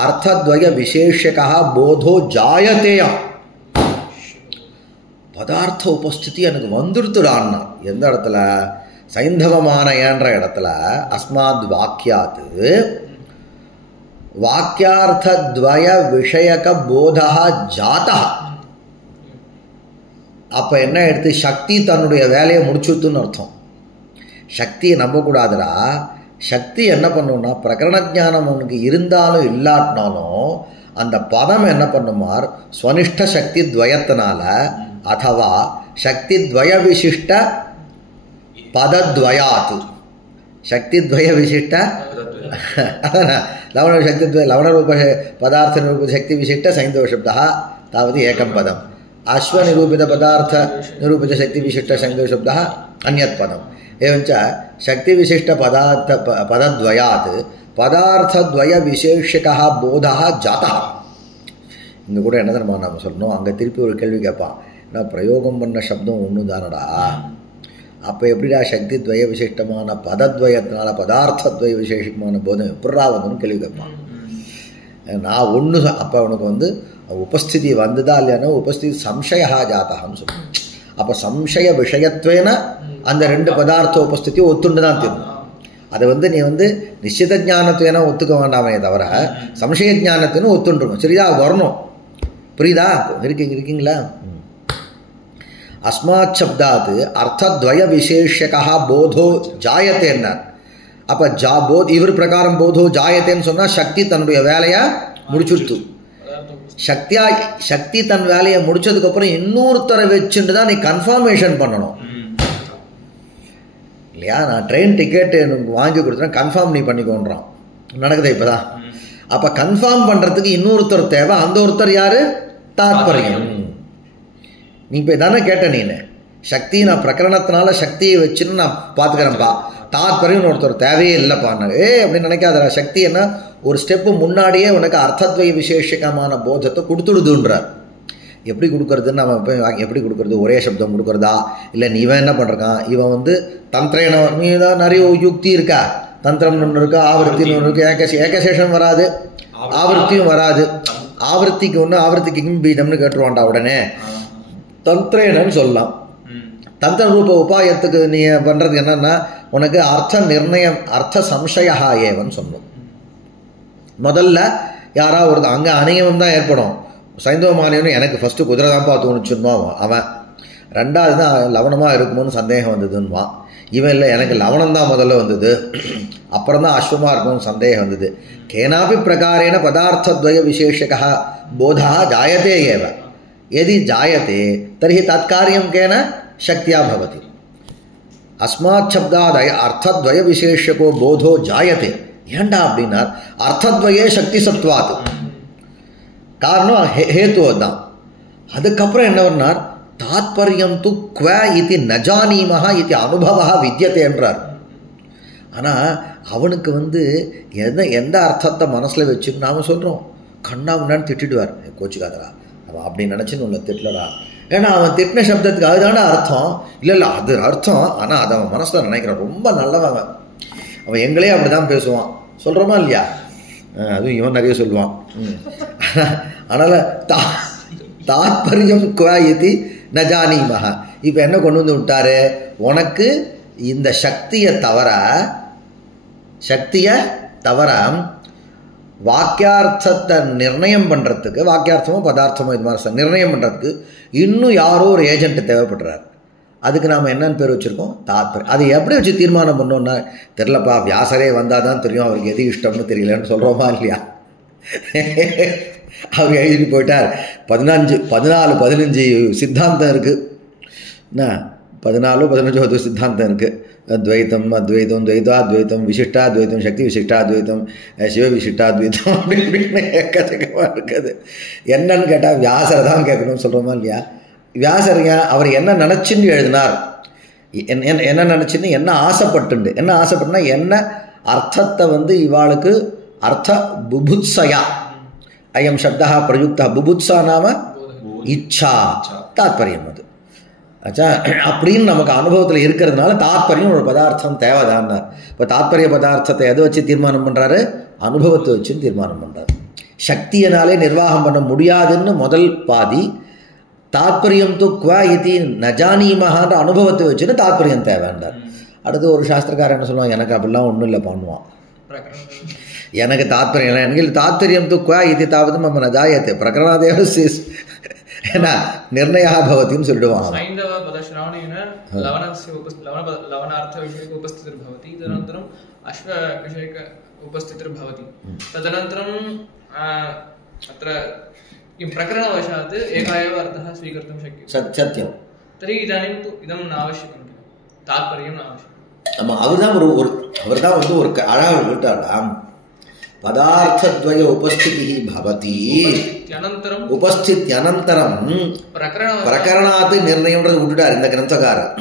அர்த்தத்வய விசேஷகா போதோ ஜாயத்தேயா. பதார்த்த உபஸ்திதி எனக்கு வந்துடுத்துடான்னா எந்த இடத்துல, சைந்தவமான ஏன்ற இடத்துல அஸ்மாத் வாக்கியாத் வாக்கியார்த்தத்வய விஷயக போதா ஜாதா. அப்போ என்ன எடுத்து சக்தி தன்னுடைய வேலையை முடிச்சுட்டுன்னு அர்த்தம். சக்தியை நம்பக்கூடாதுடா. சக்தி என்ன பண்ணுன்னா பிரகரண ஜானம் உனக்கு இருந்தாலும் இல்லாட்டினாலும் அந்த பதம் என்ன பண்ணுமார் ஸ்வனிஷ்ட சக்தி துவயத்தினால அதுவா சக்தி துவய விசிஷ்ட பதத்வயாத் சக்தி துவய விசிஷ்ட லவண சக்தி லவணரூப பதார்த்த நிரூப சக்தி விசிஷ்ட சைந்தவ சப்தா தாவது ஏகம் பதம். அஸ்வநிரூபித பதார்த்த நிரூபித சக்தி விசிஷ்ட சைந்தவ சப்தா அந்யத் பதம். एवञ्च शक्तिविशिष्ट पदद्वयात् पदार्थद्वय विशेषकः बोधः जातः. இங்கே கூட என்ன தெரியுமா நம்ம சொல்லணும், அங்கே திருப்பி ஒரு கேள்வி கேட்பான், நான் பிரயோகம் பண்ண சப்தம் ஒன்று தானடா, அப்போ எப்படிடா சக்தி துவய விசிஷ்டமான பதத்வயத்தினால பதார்த்தத்வய விசேஷமான போதம் எப்படா வந்துன்னு கேள்வி கேட்பான். நான் ஒன்று அப்போ அவனுக்கு உபஸ்திதி வந்துதா இல்லையானோ உபஸ்திதி சம்சயா ஜாத்தகான்னு சொல்லுவேன். அப்போ சம்சய விஷயத்வேன அந்த ரெண்டு பதார்த்த உபஸ்திதியை ஒத்துண்டு தான் தீரும். அதை நீ நிச்சித ஞானத்துவேனா ஒத்துக்க வேண்டாமே தவிர சம்சய ஞானத்துன்னு ஒத்துண்டுருக்கும். சரியா வரணும், புரியுதா? இருக்கீங்களா? அஸ்மாத் சப்தாத் அர்த்தத்வய விசேஷகா போதோ ஜாயத்தேன்னா அப்போ இவர் பிரகாரம் போதோ ஜாயத்தேன்னு சொன்னால் சக்தி தன்னுடைய வேலையை முடிச்சுடுத்து. சக்தி தன் வேலையை முடிச்சதுக்கப்புறம் இன்னொருத்தரை வச்சுட்டு தான் நீ கன்ஃபர்மேஷன் பண்ணணும் இல்லையா? நான் ட்ரெயின் டிக்கெட் எனக்கு வாங்கி கொடுத்தேன், கன்ஃபார்ம் நீ பண்ணிக்கோன்றான், நடக்குது இப்போ தான். அப்போ கன்ஃபார்ம் பண்ணுறதுக்கு இன்னொருத்தர் தேவை. அந்த ஒருத்தர் யார்? தாத்பரியம். நீ இப்போ தானே கேட்ட, நீனு சக்தி நான் பிரகரணத்தினால சக்தியை வச்சுன்னு நான் பார்த்துக்கிறேன்ப்பா, தாத்பரியம் ஒருத்தர் தேவையே இல்லைப்பான்னாரு. அப்படின்னு நினைக்காத. சக்தி என்ன ஒரு ஸ்டெப்பு முன்னாடியே உனக்கு அர்த்தத்வய விசேஷகமான போதத்தை கொடுத்துடுதுன்றார். எப்படி கொடுக்கறதுன்னு நம்ம போய் எப்படி கொடுக்கறது, ஒரே சப்தம் கொடுக்கறதா இல்லை இவன் என்ன பண்ணுறான், இவன் வந்து தந்திரேன நீ தான் நிறைய யுக்தி இருக்கா, தந்திரம்னு ஒன்று இருக்குது, ஆவர்த்தின்னு ஒன்று இருக்குது, ஏகசேஷம் வராது, ஆவர்த்தியும் வராது. ஆவர்த்திக்கு ஒன்று ஆவர்த்திக்கு பீடம்னு கேட்டுருவான்டா உடனே, தந்திரேனன்னு சொல்லலாம். தந்திர ரூப உபாயத்துக்கு நீ பண்ணுறது என்னன்னா உனக்கு அர்த்த நிர்ணயம் அர்த்த சம்சயா ஏவன்னு சொல்லணும். முதல்ல யாராவது ஒரு அங்கே அநியமம் தான் ஏற்படும். சைந்தவ மானியன்னு எனக்கு ஃபஸ்ட்டு குதிரை தான்ப்பா தோணுச்சுன்னுவா அவன், ரெண்டாவது தான் லவணமாக இருக்குமோன்னு சந்தேகம் வந்ததுன்னுவான் இவன், இல்லை எனக்கு லவணம் தான் முதல்ல வந்தது, அப்புறம் தான் அஸ்வமாக இருக்கும்னு சந்தேகம் வந்தது. கேனாபி பிரகாரேன பதார்த்தத்வய விசேஷகா போதா ஜாயத்தே ஏவ, எதி ஜாயத்தே தர்ஹி தற்காரியம் கேன சக்தியா பவதி. அஸ்மாத் சப்தாதய அர்த்தத்வய விசேஷகோ போதோ ஜாயத்தே. ஏண்டா அப்படின்னா அர்த்தத்வயே சக்தி சத்வாத், காரணம் ஹேத்து தான். அதுக்கப்புறம் என்ன பண்ணார், தாத்பரியம் து குவ இது நஜானீமஹா இது அனுபவா வித்தியத்தை என்றார். ஆனால் அவனுக்கு வந்து எந்த அர்த்தத்தை மனசில் வச்சுன்னு நாம் சொல்கிறோம், கண்ணா முன்னான்னு திட்டிடுவார், கோச்சுக்காதரா அவன் அப்படி நினச்சின்னு உன்னை திட்டலடா, ஏன்னா அவன் திட்டின சப்தத்துக்கு அதுதானே அர்த்தம், இல்லை அது அர்த்தம், ஆனால் அதை அவன் மனசில் நினைக்கிறான், ரொம்ப நல்லவன் அவன், எங்களே அப்படி தான் பேசுவான், சொல்கிறோமா இல்லையா, அதுவும் இவன் நிறைய சொல்லுவான். அதனால் தாத்பரியம் குவாயதி நஜானீமஹா. இப்போ என்ன கொண்டு வந்து விட்டாரு, உனக்கு இந்த சக்தியை தவிர வாக்கியார்த்தத்தை நிர்ணயம் பண்ணுறதுக்கு, வாக்கியார்த்தமோ பதார்த்தமோ இது மாதிரி நிர்ணயம் பண்ணுறதுக்கு இன்னும் யாரோ ஒரு ஏஜென்ட் தேவைப்படுறார். அதுக்கு நாம் என்னன்னு பேர் வச்சுருக்கோம், தாத்பரியம். அதை எப்படி வச்சு தீர்மானம் பண்ணோன்னா தெரிலப்பா, வியாசரே வந்தால் தான் தெரியும் அவருக்கு எது இஷ்டம்னு தெரியலன்னு சொல்கிறோமா இல்லையா. அவர் எழுதிட்டு போயிட்டார், 14-15 சித்தாந்தம் இருக்குது, என்ன 14-15 சித்தாந்தம் இருக்குது. துவைத்தம், அத்வைத்தம், துவைதாத்வைத்தம், விசிஷ்டாத்வைத்தம், சக்தி விசிஷ்டாத்வைத்தம், சிவ விசிஷ்டாத்வைத்தம், அப்படி இப்படின்னு எக்கச்சக்கமாக இருக்குது. என்னன்னு கேட்டால் வியாசரை தான் கேட்கணும்னு சொல்கிறோமா இல்லையா. வியாசருங்க அவர் என்ன நினச்சின்னு எழுதினார், என்ன நினச்சின்னு என்ன ஆசைப்பட்டுண்டு, என்ன ஆசைப்பட்டுனா என்ன அர்த்தத்தை வந்து இவாளுக்கு அர்த்த புபுத்சயா, அயம் சப்தா பிரயுக்தா, புபுத்சா நாம இச்சா, தாத்பரியம் அது ஆச்சா. அப்படின்னு நமக்கு அனுபவத்தில் இருக்கிறதுனால தாத்பரியம் ஒரு பதார்த்தம் தேவைதான்னார். இப்போ தாத்பரிய பதார்த்தத்தை எதை வச்சு தீர்மானம் பண்ணுறாரு, அனுபவத்தை வச்சு தீர்மானம் பண்ணுறாரு. சக்தியினாலே நிர்வாகம் பண்ண முடியாதுன்னு முதல் பாதி, தாத்பரியம் து குவா இது நஜானீமஹான்ற அனுபவத்தை வச்சுன்னு தாத்பரியம் தேவைன்றார். அடுத்து ஒரு சாஸ்திரக்காரன் என்ன சொல்லுவான், எனக்கு அப்படிலாம் ஒன்றும் இல்லை பண்ணுவான், எனக்கு தாத்பரியம் இல்லை, எனக்கு தாத்பரியம் து குவா இது தாவது நம்ம நஜாயத்தை பிரகரணாதேவ ஏன்னா நிர்ணயா பவத்தின்னு சொல்லிடுவான். प्रकरणवशात् एकः एव अर्थः स्वीकर्तुं शक्यते, सत्यं. तर्हि इदानीं तु इदं नावश्यकं, तात्पर्यं नावश्यकं. ஆமாம், அவர் தான் வந்து ஒரு அழகாக விட்டாராம், பதார்த்தத்வய உபஸ்திதி பவதி, உபஸ்தித்யனந்தரம் பிரகரணாத்து நிர்ணயம்ன்றது விட்டுட்டார் இந்த கிரந்தக்காரர்.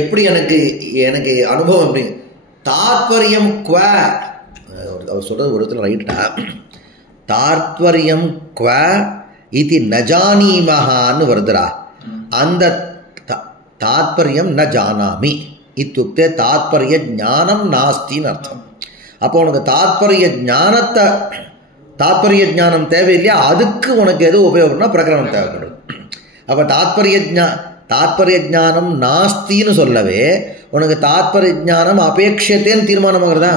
எப்படி எனக்கு அனுபவம் எப்படி, தாத்பரியம் குவ, அவர் சொல்றது ஒரு இடத்துல ரைட்டா, தாத்பரியம் குவ இது நஜானீமஹான்னு வருதுரா, அந்த தாத்பரியம் ந ஜானாமி இத்துக்தே தாத்பரிய ஞானம் நாஸ்தின்னு அர்த்தம். அப்போ உனக்கு தாத்பரிய ஞானம் தேவையில்லையா, அதுக்கு உனக்கு எது உபயோகம்னா பிரகரணம் தேவைப்படும். அப்போ தாத்பரிய ஞானம் நாஸ்தின்னு சொல்லவே உனக்கு தாத்பரிய ஞானம் அபேட்சத்தேன்னு தீர்மானமாகிறதா.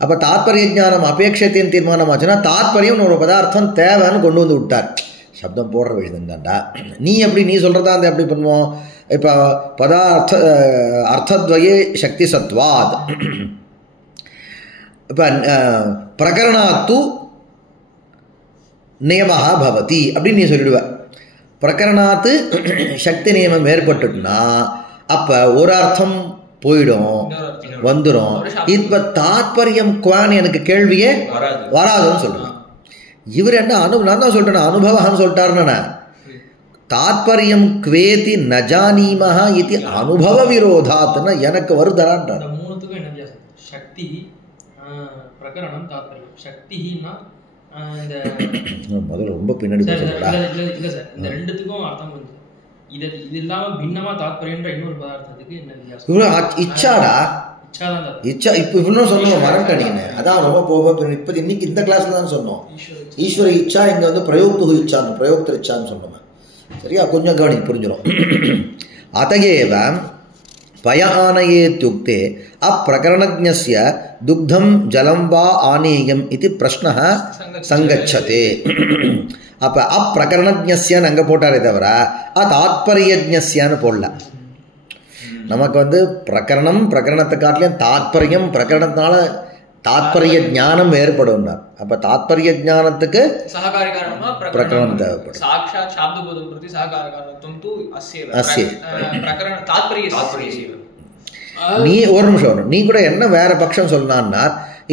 அப்போ தாத்பரிய ஞானம் அபேட்சத்தின் தீர்மானம் ஆச்சுன்னா தாத்பரியம் ஒரு பதார்த்தம் தேவைன்னு கொண்டு வந்து விட்டார். சப்தம் போடுற விஷயந்தாண்டா, நீ எப்படி நீ சொல்கிறதா அந்த எப்படி பண்ணுவோம். இப்போ அர்த்தத்வயே சக்தி சத்வாத், இப்போ பிரகரணாத்து நியமஹ பவதி அப்படின்னு நீ சொல்லிடுவ. பிரகரணாத்து சக்தி நியமம் ஏற்பட்டுட்டுனா அப்போ ஒரு அர்த்தம் போயிடும், வந்துடும். இப்போ தாத்பரியம் குவான் எனக்கு கேள்வியே வராதுன்னு சொல்லலாம். இவர் என்ன நான் தான் சொல்லிட்டேன் அனுபவம்னு சொல்லிட்டாருன்னா, தாத்பரியம் குவேதி நஜானீமஹா இது அனுபவ விரோதாத்னா எனக்கு வருதரான்றார். மூணுத்துக்கும் என்ன வித்தியாசம், சக்தி பிரகரணம் தாத்பரியம். சக்தினா முதல்ல ரொம்ப பின்னாடி இல்ல சார், இந்த ரெண்டுத்துக்கும் அர்த்தம் வந்து இது இல்லாம பின்னமா தாத்பரியன்ற இன்னொரு பதார்த்தத்துக்கு என்ன வித்தியாசம்? இச்சாடா, இச்சாதான் சார். இச்சா இப்போ இவ்வளோ சொன்னோம் மறந்துட்டீங்கன்னு. அதான் ரொம்ப இப்போ இன்னைக்கு இந்த கிளாஸ்ல தான் சொன்னோம். ஈஸ்வர இச்சா இங்கே வந்து பிரயோக்து இச்சான்னு பிரயோக்தர் இச்சான்னு சொன்னோம். சரியா, கொஞ்சம் கவனி புரிஞ்சிடும். அத்தகேவ பய ஆனயேத்யுக்தே அப்பிரகரணஜ்ஞஸ்ய துக்தம் ஜலம் வா ஆனேயம் இது பிரஷ்னः சங்கச்சதே. அப்போ அப்பிரகரணஜ்ஞஸ்யன்னு அங்கே போட்டாரே தவிர தாத்பரியஜ்ஞஸ்யான்னு போடல. நமக்கு வந்து பிரகரணம், பிரகரணத்தை காட்டிலையும் தாத்பரியம், பிரகரணத்தினால தாத்பரிய ஞானம் ஏற்படும்னார். அப்போ தாத்பரிய ஞானத்துக்கு சஹகாரி காரணமா பிரகரணம் தேவைப்படும். சாக்ஷாத் சாப்தபோதம் பிரதி சஹகார காரணத்துவம் தூ அஸ்யேவ அஸ்ய பிரகரண தாத்பரிய. நீ ஒரு நிமிஷம் வரும், நீ கூட என்ன வேற பட்சம் சொன்னான்னா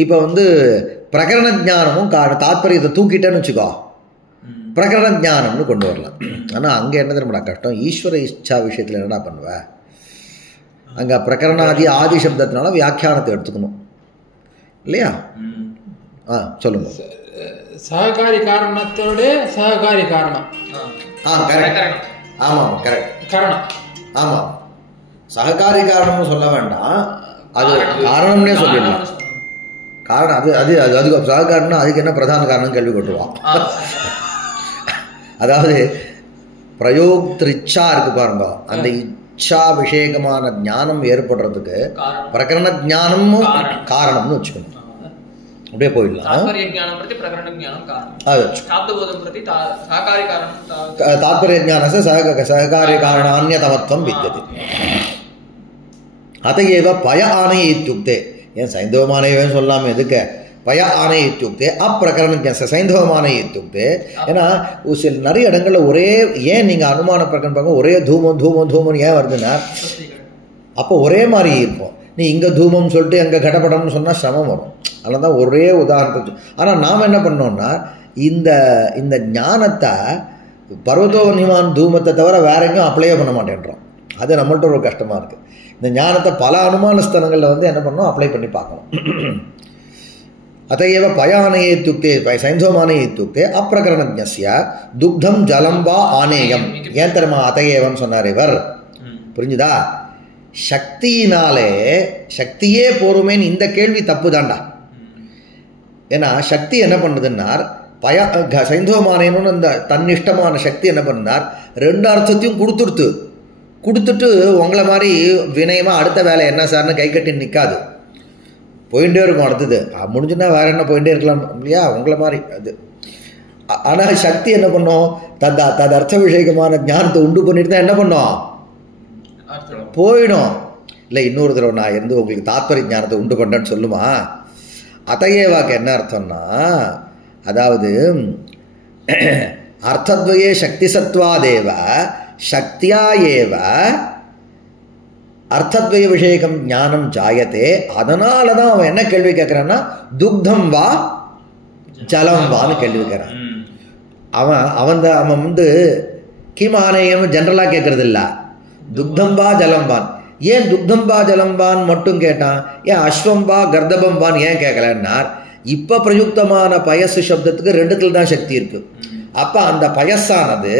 இப்போ வந்து பிரகரண ஞானமும் தாத்பரியத்தை தூக்கிட்டேன்னு வச்சுக்கோ, பிரகரண ஞானம்னு கொண்டு வரலாம். ஆனால் அங்கே என்ன தெரியுமா கஷ்டம், ஈஸ்வர இச்சா விஷயத்தில் என்னடா பண்ணுவேன், அங்கே பிரகரணாதி ஆதி சப்தத்தினால வியாக்கியானத்தை எடுத்துக்கணும் இல்லையா? சொல்லுங்க. சககாரி காரணத்தோட சககாரி காரணம். கரெக்ட். ஆமாம், கரெக்ட் காரணம். ஆமாம், சககாரி காரணம்னு சொல்ல வேண்டாம், அது காரணம்னே சொல்லிடலாம். காரணம் அது அது அதுக்கு சககாரம்னா அதுக்கு என்ன பிரதான காரணம் கேள்வி கொட்டுவான். அதாவது பிரயோக்திரிச்சா இருக்கு பாருங்க, அந்த இச்சா விஷேகமான ஞானம் ஏற்படுறதுக்கு பிரகரண ஞானமும் காரணம்னு வச்சுக்கணும். அப்படியே போயிடலாம். தாத்பரிய ஞானस्य சககாரிய காரணான்யதமத்வம் வித்யते. அதையேவ பய ஆனய இத்யுக்தே, ஏன் சைந்தவமானயன்னு சொல்லாமல் எதுக்கு பய ஆனய இத்யுக்தே அப்பிரகரண சைந்தவமான இத்யுக்தே. ஏன்னா சில நிறைய இடங்களில் ஒரே, ஏன் நீங்கள் அனுமான பிரகரணம் பார்க்க ஒரே தூமம் தூமம் தூமம் ஏன் வருதுன்னா அப்போ ஒரே மாதிரி இருக்கும். நீ இங்கே தூமம் சொல்லிட்டு எங்கே கடப்படம்னு சொன்னால் சிரமம் வரும். அதனால தான் ஒரே உதாரணத்தை. ஆனால் நாம் என்ன பண்ணோம்னா இந்த இந்த ஞானத்தை பர்வதோவன்யமான தூமத்தை தவிர வேற எங்கேயும் அப்ளையே பண்ண மாட்டேன்றோம். அது நம்மள்ட்ட ஒரு கஷ்டமாக இருக்குது. இந்த ஞானத்தை பல அனுமான ஸ்தலங்களில் வந்து என்ன பண்ணணும், அப்ளை பண்ணி பார்க்கணும். அதையேவ பயானயே இத்யுக்தே சைந்தோமானே இத்யுக்தே அப்பிரகரணஜ்ஞஸ்ய துக்தம் ஜலம் வா ஆனேயம். ஏன் தெரியுமா அதையேவன்னு சொன்னார் இவர்? புரிஞ்சுதா? சக்தியினாலே சக்தியே போருமேன்னு இந்த கேள்வி தப்பு தாண்டா. ஏன்னா சக்தி என்ன பண்ணுதுன்னார், சைந்தோமானேன்னு இந்த தன்னிஷ்டமான சக்தி என்ன பண்ணார், ரெண்டு அர்த்தத்தையும் கொடுத்துட்டு உங்களை மாதிரி வினயமாக அடுத்த வேலை என்ன சார்னு கை கட்டி நிற்காது, போயிட்டே இருக்கும். அடுத்தது முடிஞ்சுன்னா வேற என்ன போயிட்டே இருக்கலாம் இல்லையா, உங்களை மாதிரி அது. ஆனால் சக்தி என்ன பண்ணும், தது அர்த்த விஷயமான ஞானத்தை உண்டு பண்ணிட்டு தான் என்ன பண்ணும், போயிடும். இல்லை இன்னொரு தடவை நான் இருந்து உங்களுக்கு தாத்பரிய ஞானத்தை உண்டு பண்ணேன்னு சொல்லுமா? அதையேவாக்கு என்ன அர்த்தம்னா, அதாவது அர்த்தத்வயே சக்தி சத்வாதேவ சக்தியா ஏவ அர்த்தத்வய விஷயகம் ஞானம் ஜாயத்தே. அதனால தான் அவன் என்ன கேள்வி கேட்குறான்னா துக்தம் வா ஜலம் வான்னு கேள்வி கேட்குறான். அவன் வந்து கிமானேயம் ஜென்ரலாக கேட்கறது இல்லை, துக்தம்பா ஜலம்பான். ஏன் துக்தம்பா ஜலம்பான் மட்டும் கேட்டான், ஏன் அஸ்வம்பா கர்தபம்பான் ஏன் கேட்கலன்னார், இப்போ பிரயுக்தமான பயசு சப்தத்துக்கு ரெண்டுத்துல தான் சக்தி இருக்கு. அப்போ அந்த பயசானது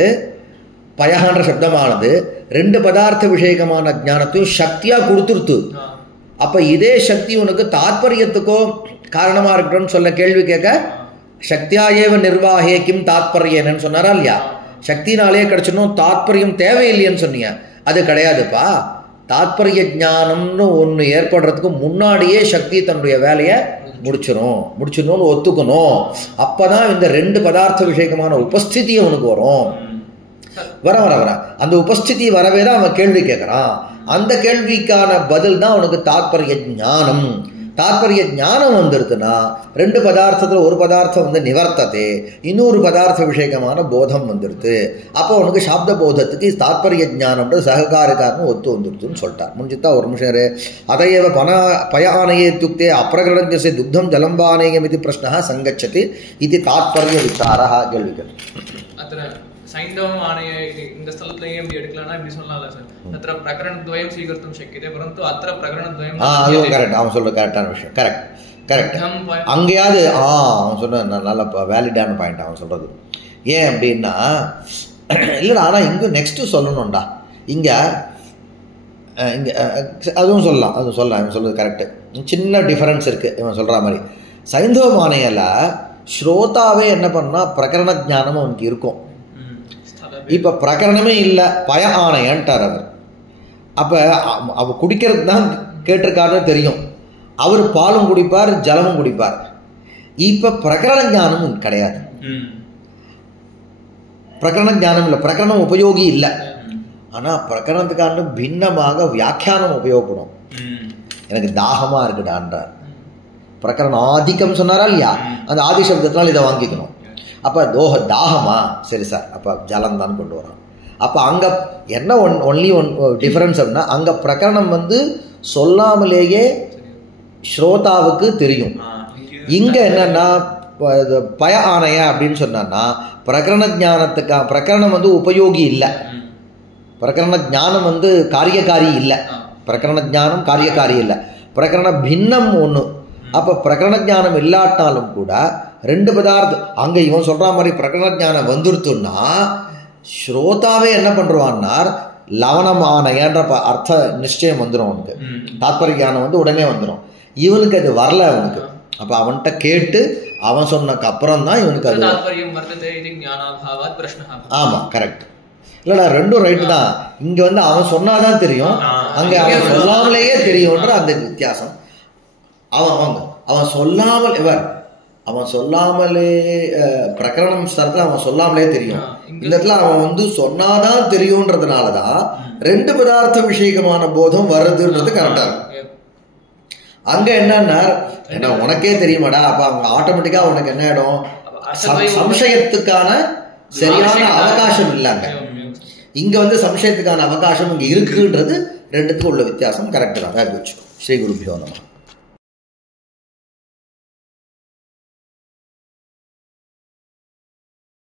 பயகான்ற சப்தமானது ரெண்டு பதார்த்த விஷயகமான ஞானத்தையும் சக்தியாக கொடுத்துருத்து. அப்போ இதே சக்தி உனக்கு தாத்பரியத்துக்கோ காரணமாக இருக்கணும்னு சொல்ல கேள்வி கேட்க சக்தியாயேவ நிர்வாகே கிம் தாத்பரியன்னு சொன்னாரா இல்லையா? சக்தினாலே கிடைச்சணும், தாத்பரியம் தேவையில்லையன்னு சொன்னீங்க. அது கிடையாதுப்பா. தாத்பரிய ஞானம்னு ஒன்று ஏற்படுறதுக்கு முன்னாடியே சக்தி தன்னுடைய வேலையை முடிச்சிடணும்னு ஒத்துக்கணும். அப்போ தான் இந்த ரெண்டு பதார்த்த விஷயகமான உபஸ்திதியை உனக்கு வரும். வர அந்த உபஸ்திதி வரவே தான் அவன் கேள்வி கேட்குறான். அந்த கேள்விக்கான பதில் தான் அவனுக்கு தாத்பரிய ஞானம். தாத்பரிய ஞானம் வந்துருதுன்னா ரெண்டு பதார்த்தத்தில் ஒரு பதார்த்தம் வந்து நிவர்த்ததே, இன்னொரு பதார்த்த விஷயகமான போதம் வந்துடுது. அப்போ அவனுக்கு சாப்த போதத்துக்கு தாத்பரிய ஞானம்ன்ற சககாரக்காரனும் ஒத்து வந்துடுதுன்னு சொல்லிட்டார். முடிஞ்சுதான் ஒரு நிமிஷம். அதையவ பயானயே துக்தே அப்பிரகரணஜ்ஞஸ்ய துக்தம் ஜலம்பானேயம் இது பிரஷ்னः சங்கச்சதி இது தாத்பரிய விசாரः. கேள்விகள் சைந்தவம் ஆணைய இந்த ஸ்தலத்திலேயே எப்படி எடுக்கலாம்னா இப்படி சொல்லலாம்ல சார், அത്ര பிரகரணத்வயம் ஸ்வீகர்த்தும் சக்கியதே பரந்து அത്ര பிரகரணத்வயம். அதுவும் கரெக்ட், அவன் சொல்ற கரெக்டான விஷயம். கரெக்ட். கரெக்ட். அங்கேயாவது அவன் சொன்ன நல்ல வேலிடான பாயிண்ட் அவன் சொல்கிறது. ஏன் அப்படின்னா இல்லைடா, ஆனால் இங்கே நெக்ஸ்ட்டு சொல்லணும்டா. இங்கே அதுவும் சொல்லலாம், இவன் சொல்கிறது கரெக்டு. சின்ன டிஃபரன்ஸ் இருக்குது இவன் சொல்கிற மாதிரி. சைந்தவ மானையில் ஸ்ரோதாவே என்ன பண்ணால் பிரகரண ஜானமும் அவனுக்கு இருக்கும். இப்போ பிரகரணமே இல்லை, பய ஆணையன்ட்டார் அவர். அப்போ அவள் குடிக்கிறது தான் கேட்டிருக்காருன்னு தெரியும். அவர் பாலும் குடிப்பார், ஜலமும் குடிப்பார். இப்போ பிரகரண ஞானமும் கிடையாது. பிரகரண ஞானம் இல்லை, பிரகரணம் உபயோகி இல்லை. ஆனால் பிரகரணத்துக்கான பின்னமாக வியாக்கியானம் உபயோகப்படும். எனக்கு தாகமாக இருக்குடான்றார். பிரகரணம் ஆதிக்கம் சொன்னாரா இல்லையா, அந்த ஆதி சப்தத்தினால் இதை வாங்கிக்கணும். அப்போ தாகமா, சரி சார், அப்போ ஜலம் தான் கொண்டு வரோம். அப்போ அங்கே என்ன ஒன்லி டிஃபரன்ஸ் அப்படின்னா, அங்கே பிரகரணம் சொல்லாமலேயே ஸ்ரோதாவுக்கு தெரியும். இங்கே என்னன்னா பய ஆணைய அப்படின்னு சொன்னா பிரகரண ஜானத்துக்காக பிரகரணம் உபயோகி இல்லை. பிரகரண ஜானம் காரியகாரி இல்லை. பிரகரண ஜானம் காரியகாரி இல்லை, பிரகரண பின்னம் ஒன்று. அப்போ பிரகரண ஜானம் இல்லாட்டாலும் கூட ரெண்டு பதார்த்தம் அங்கே இவன் சொல்கிற மாதிரி பிரகரண ஜானம் வந்துருத்துன்னா ஸ்ரோதாவே என்ன பண்ணுவான்னார், லவணமான என்ற அர்த்த நிச்சயம் வந்துடும் அவனுக்கு. தாத்பரிய ஞானம் உடனே வந்துடும். இவனுக்கு அது வரல அவனுக்கு. அப்போ அவன்கிட்ட கேட்டு அவன் சொன்னக்கு அப்புறம் தான் இவனுக்கு அது. ஆமாம், கரெக்ட். இல்லைடா, ரெண்டும் ரைட்டு தான். இங்கே அவன் சொன்னாதான் தெரியும், அங்கே அவன் சொல்லாமலேயே தெரியும்ன்ற அந்த வித்தியாசம். அவன் சொல்லாமல் அவன் சொல்லாமலே பிரகரணம் ஸ்தலத்தில் அவன் சொல்லாமலே தெரியும். இந்த இடத்துல அவன் சொன்னாதான் தெரியும்ன்றதுனால தான் ரெண்டு பதார்த்த விஷயமான போதம் வருதுன்றது கரெக்டா இருக்கும். அங்க என்னன்னா உனக்கே தெரியுமாடா, அப்ப அவங்க ஆட்டோமேட்டிக்கா உனக்கு என்ன ஆயிடும், சம்சயத்துக்கான சரியான அவகாசம் இல்லாங்க. இங்க சம்சயத்துக்கான அவகாசம் இங்க இருக்குன்றது ரெண்டுத்துக்கும் உள்ள வித்தியாசம் கரெக்ட் தான். ஸ்ரீ குருபியோ நமः.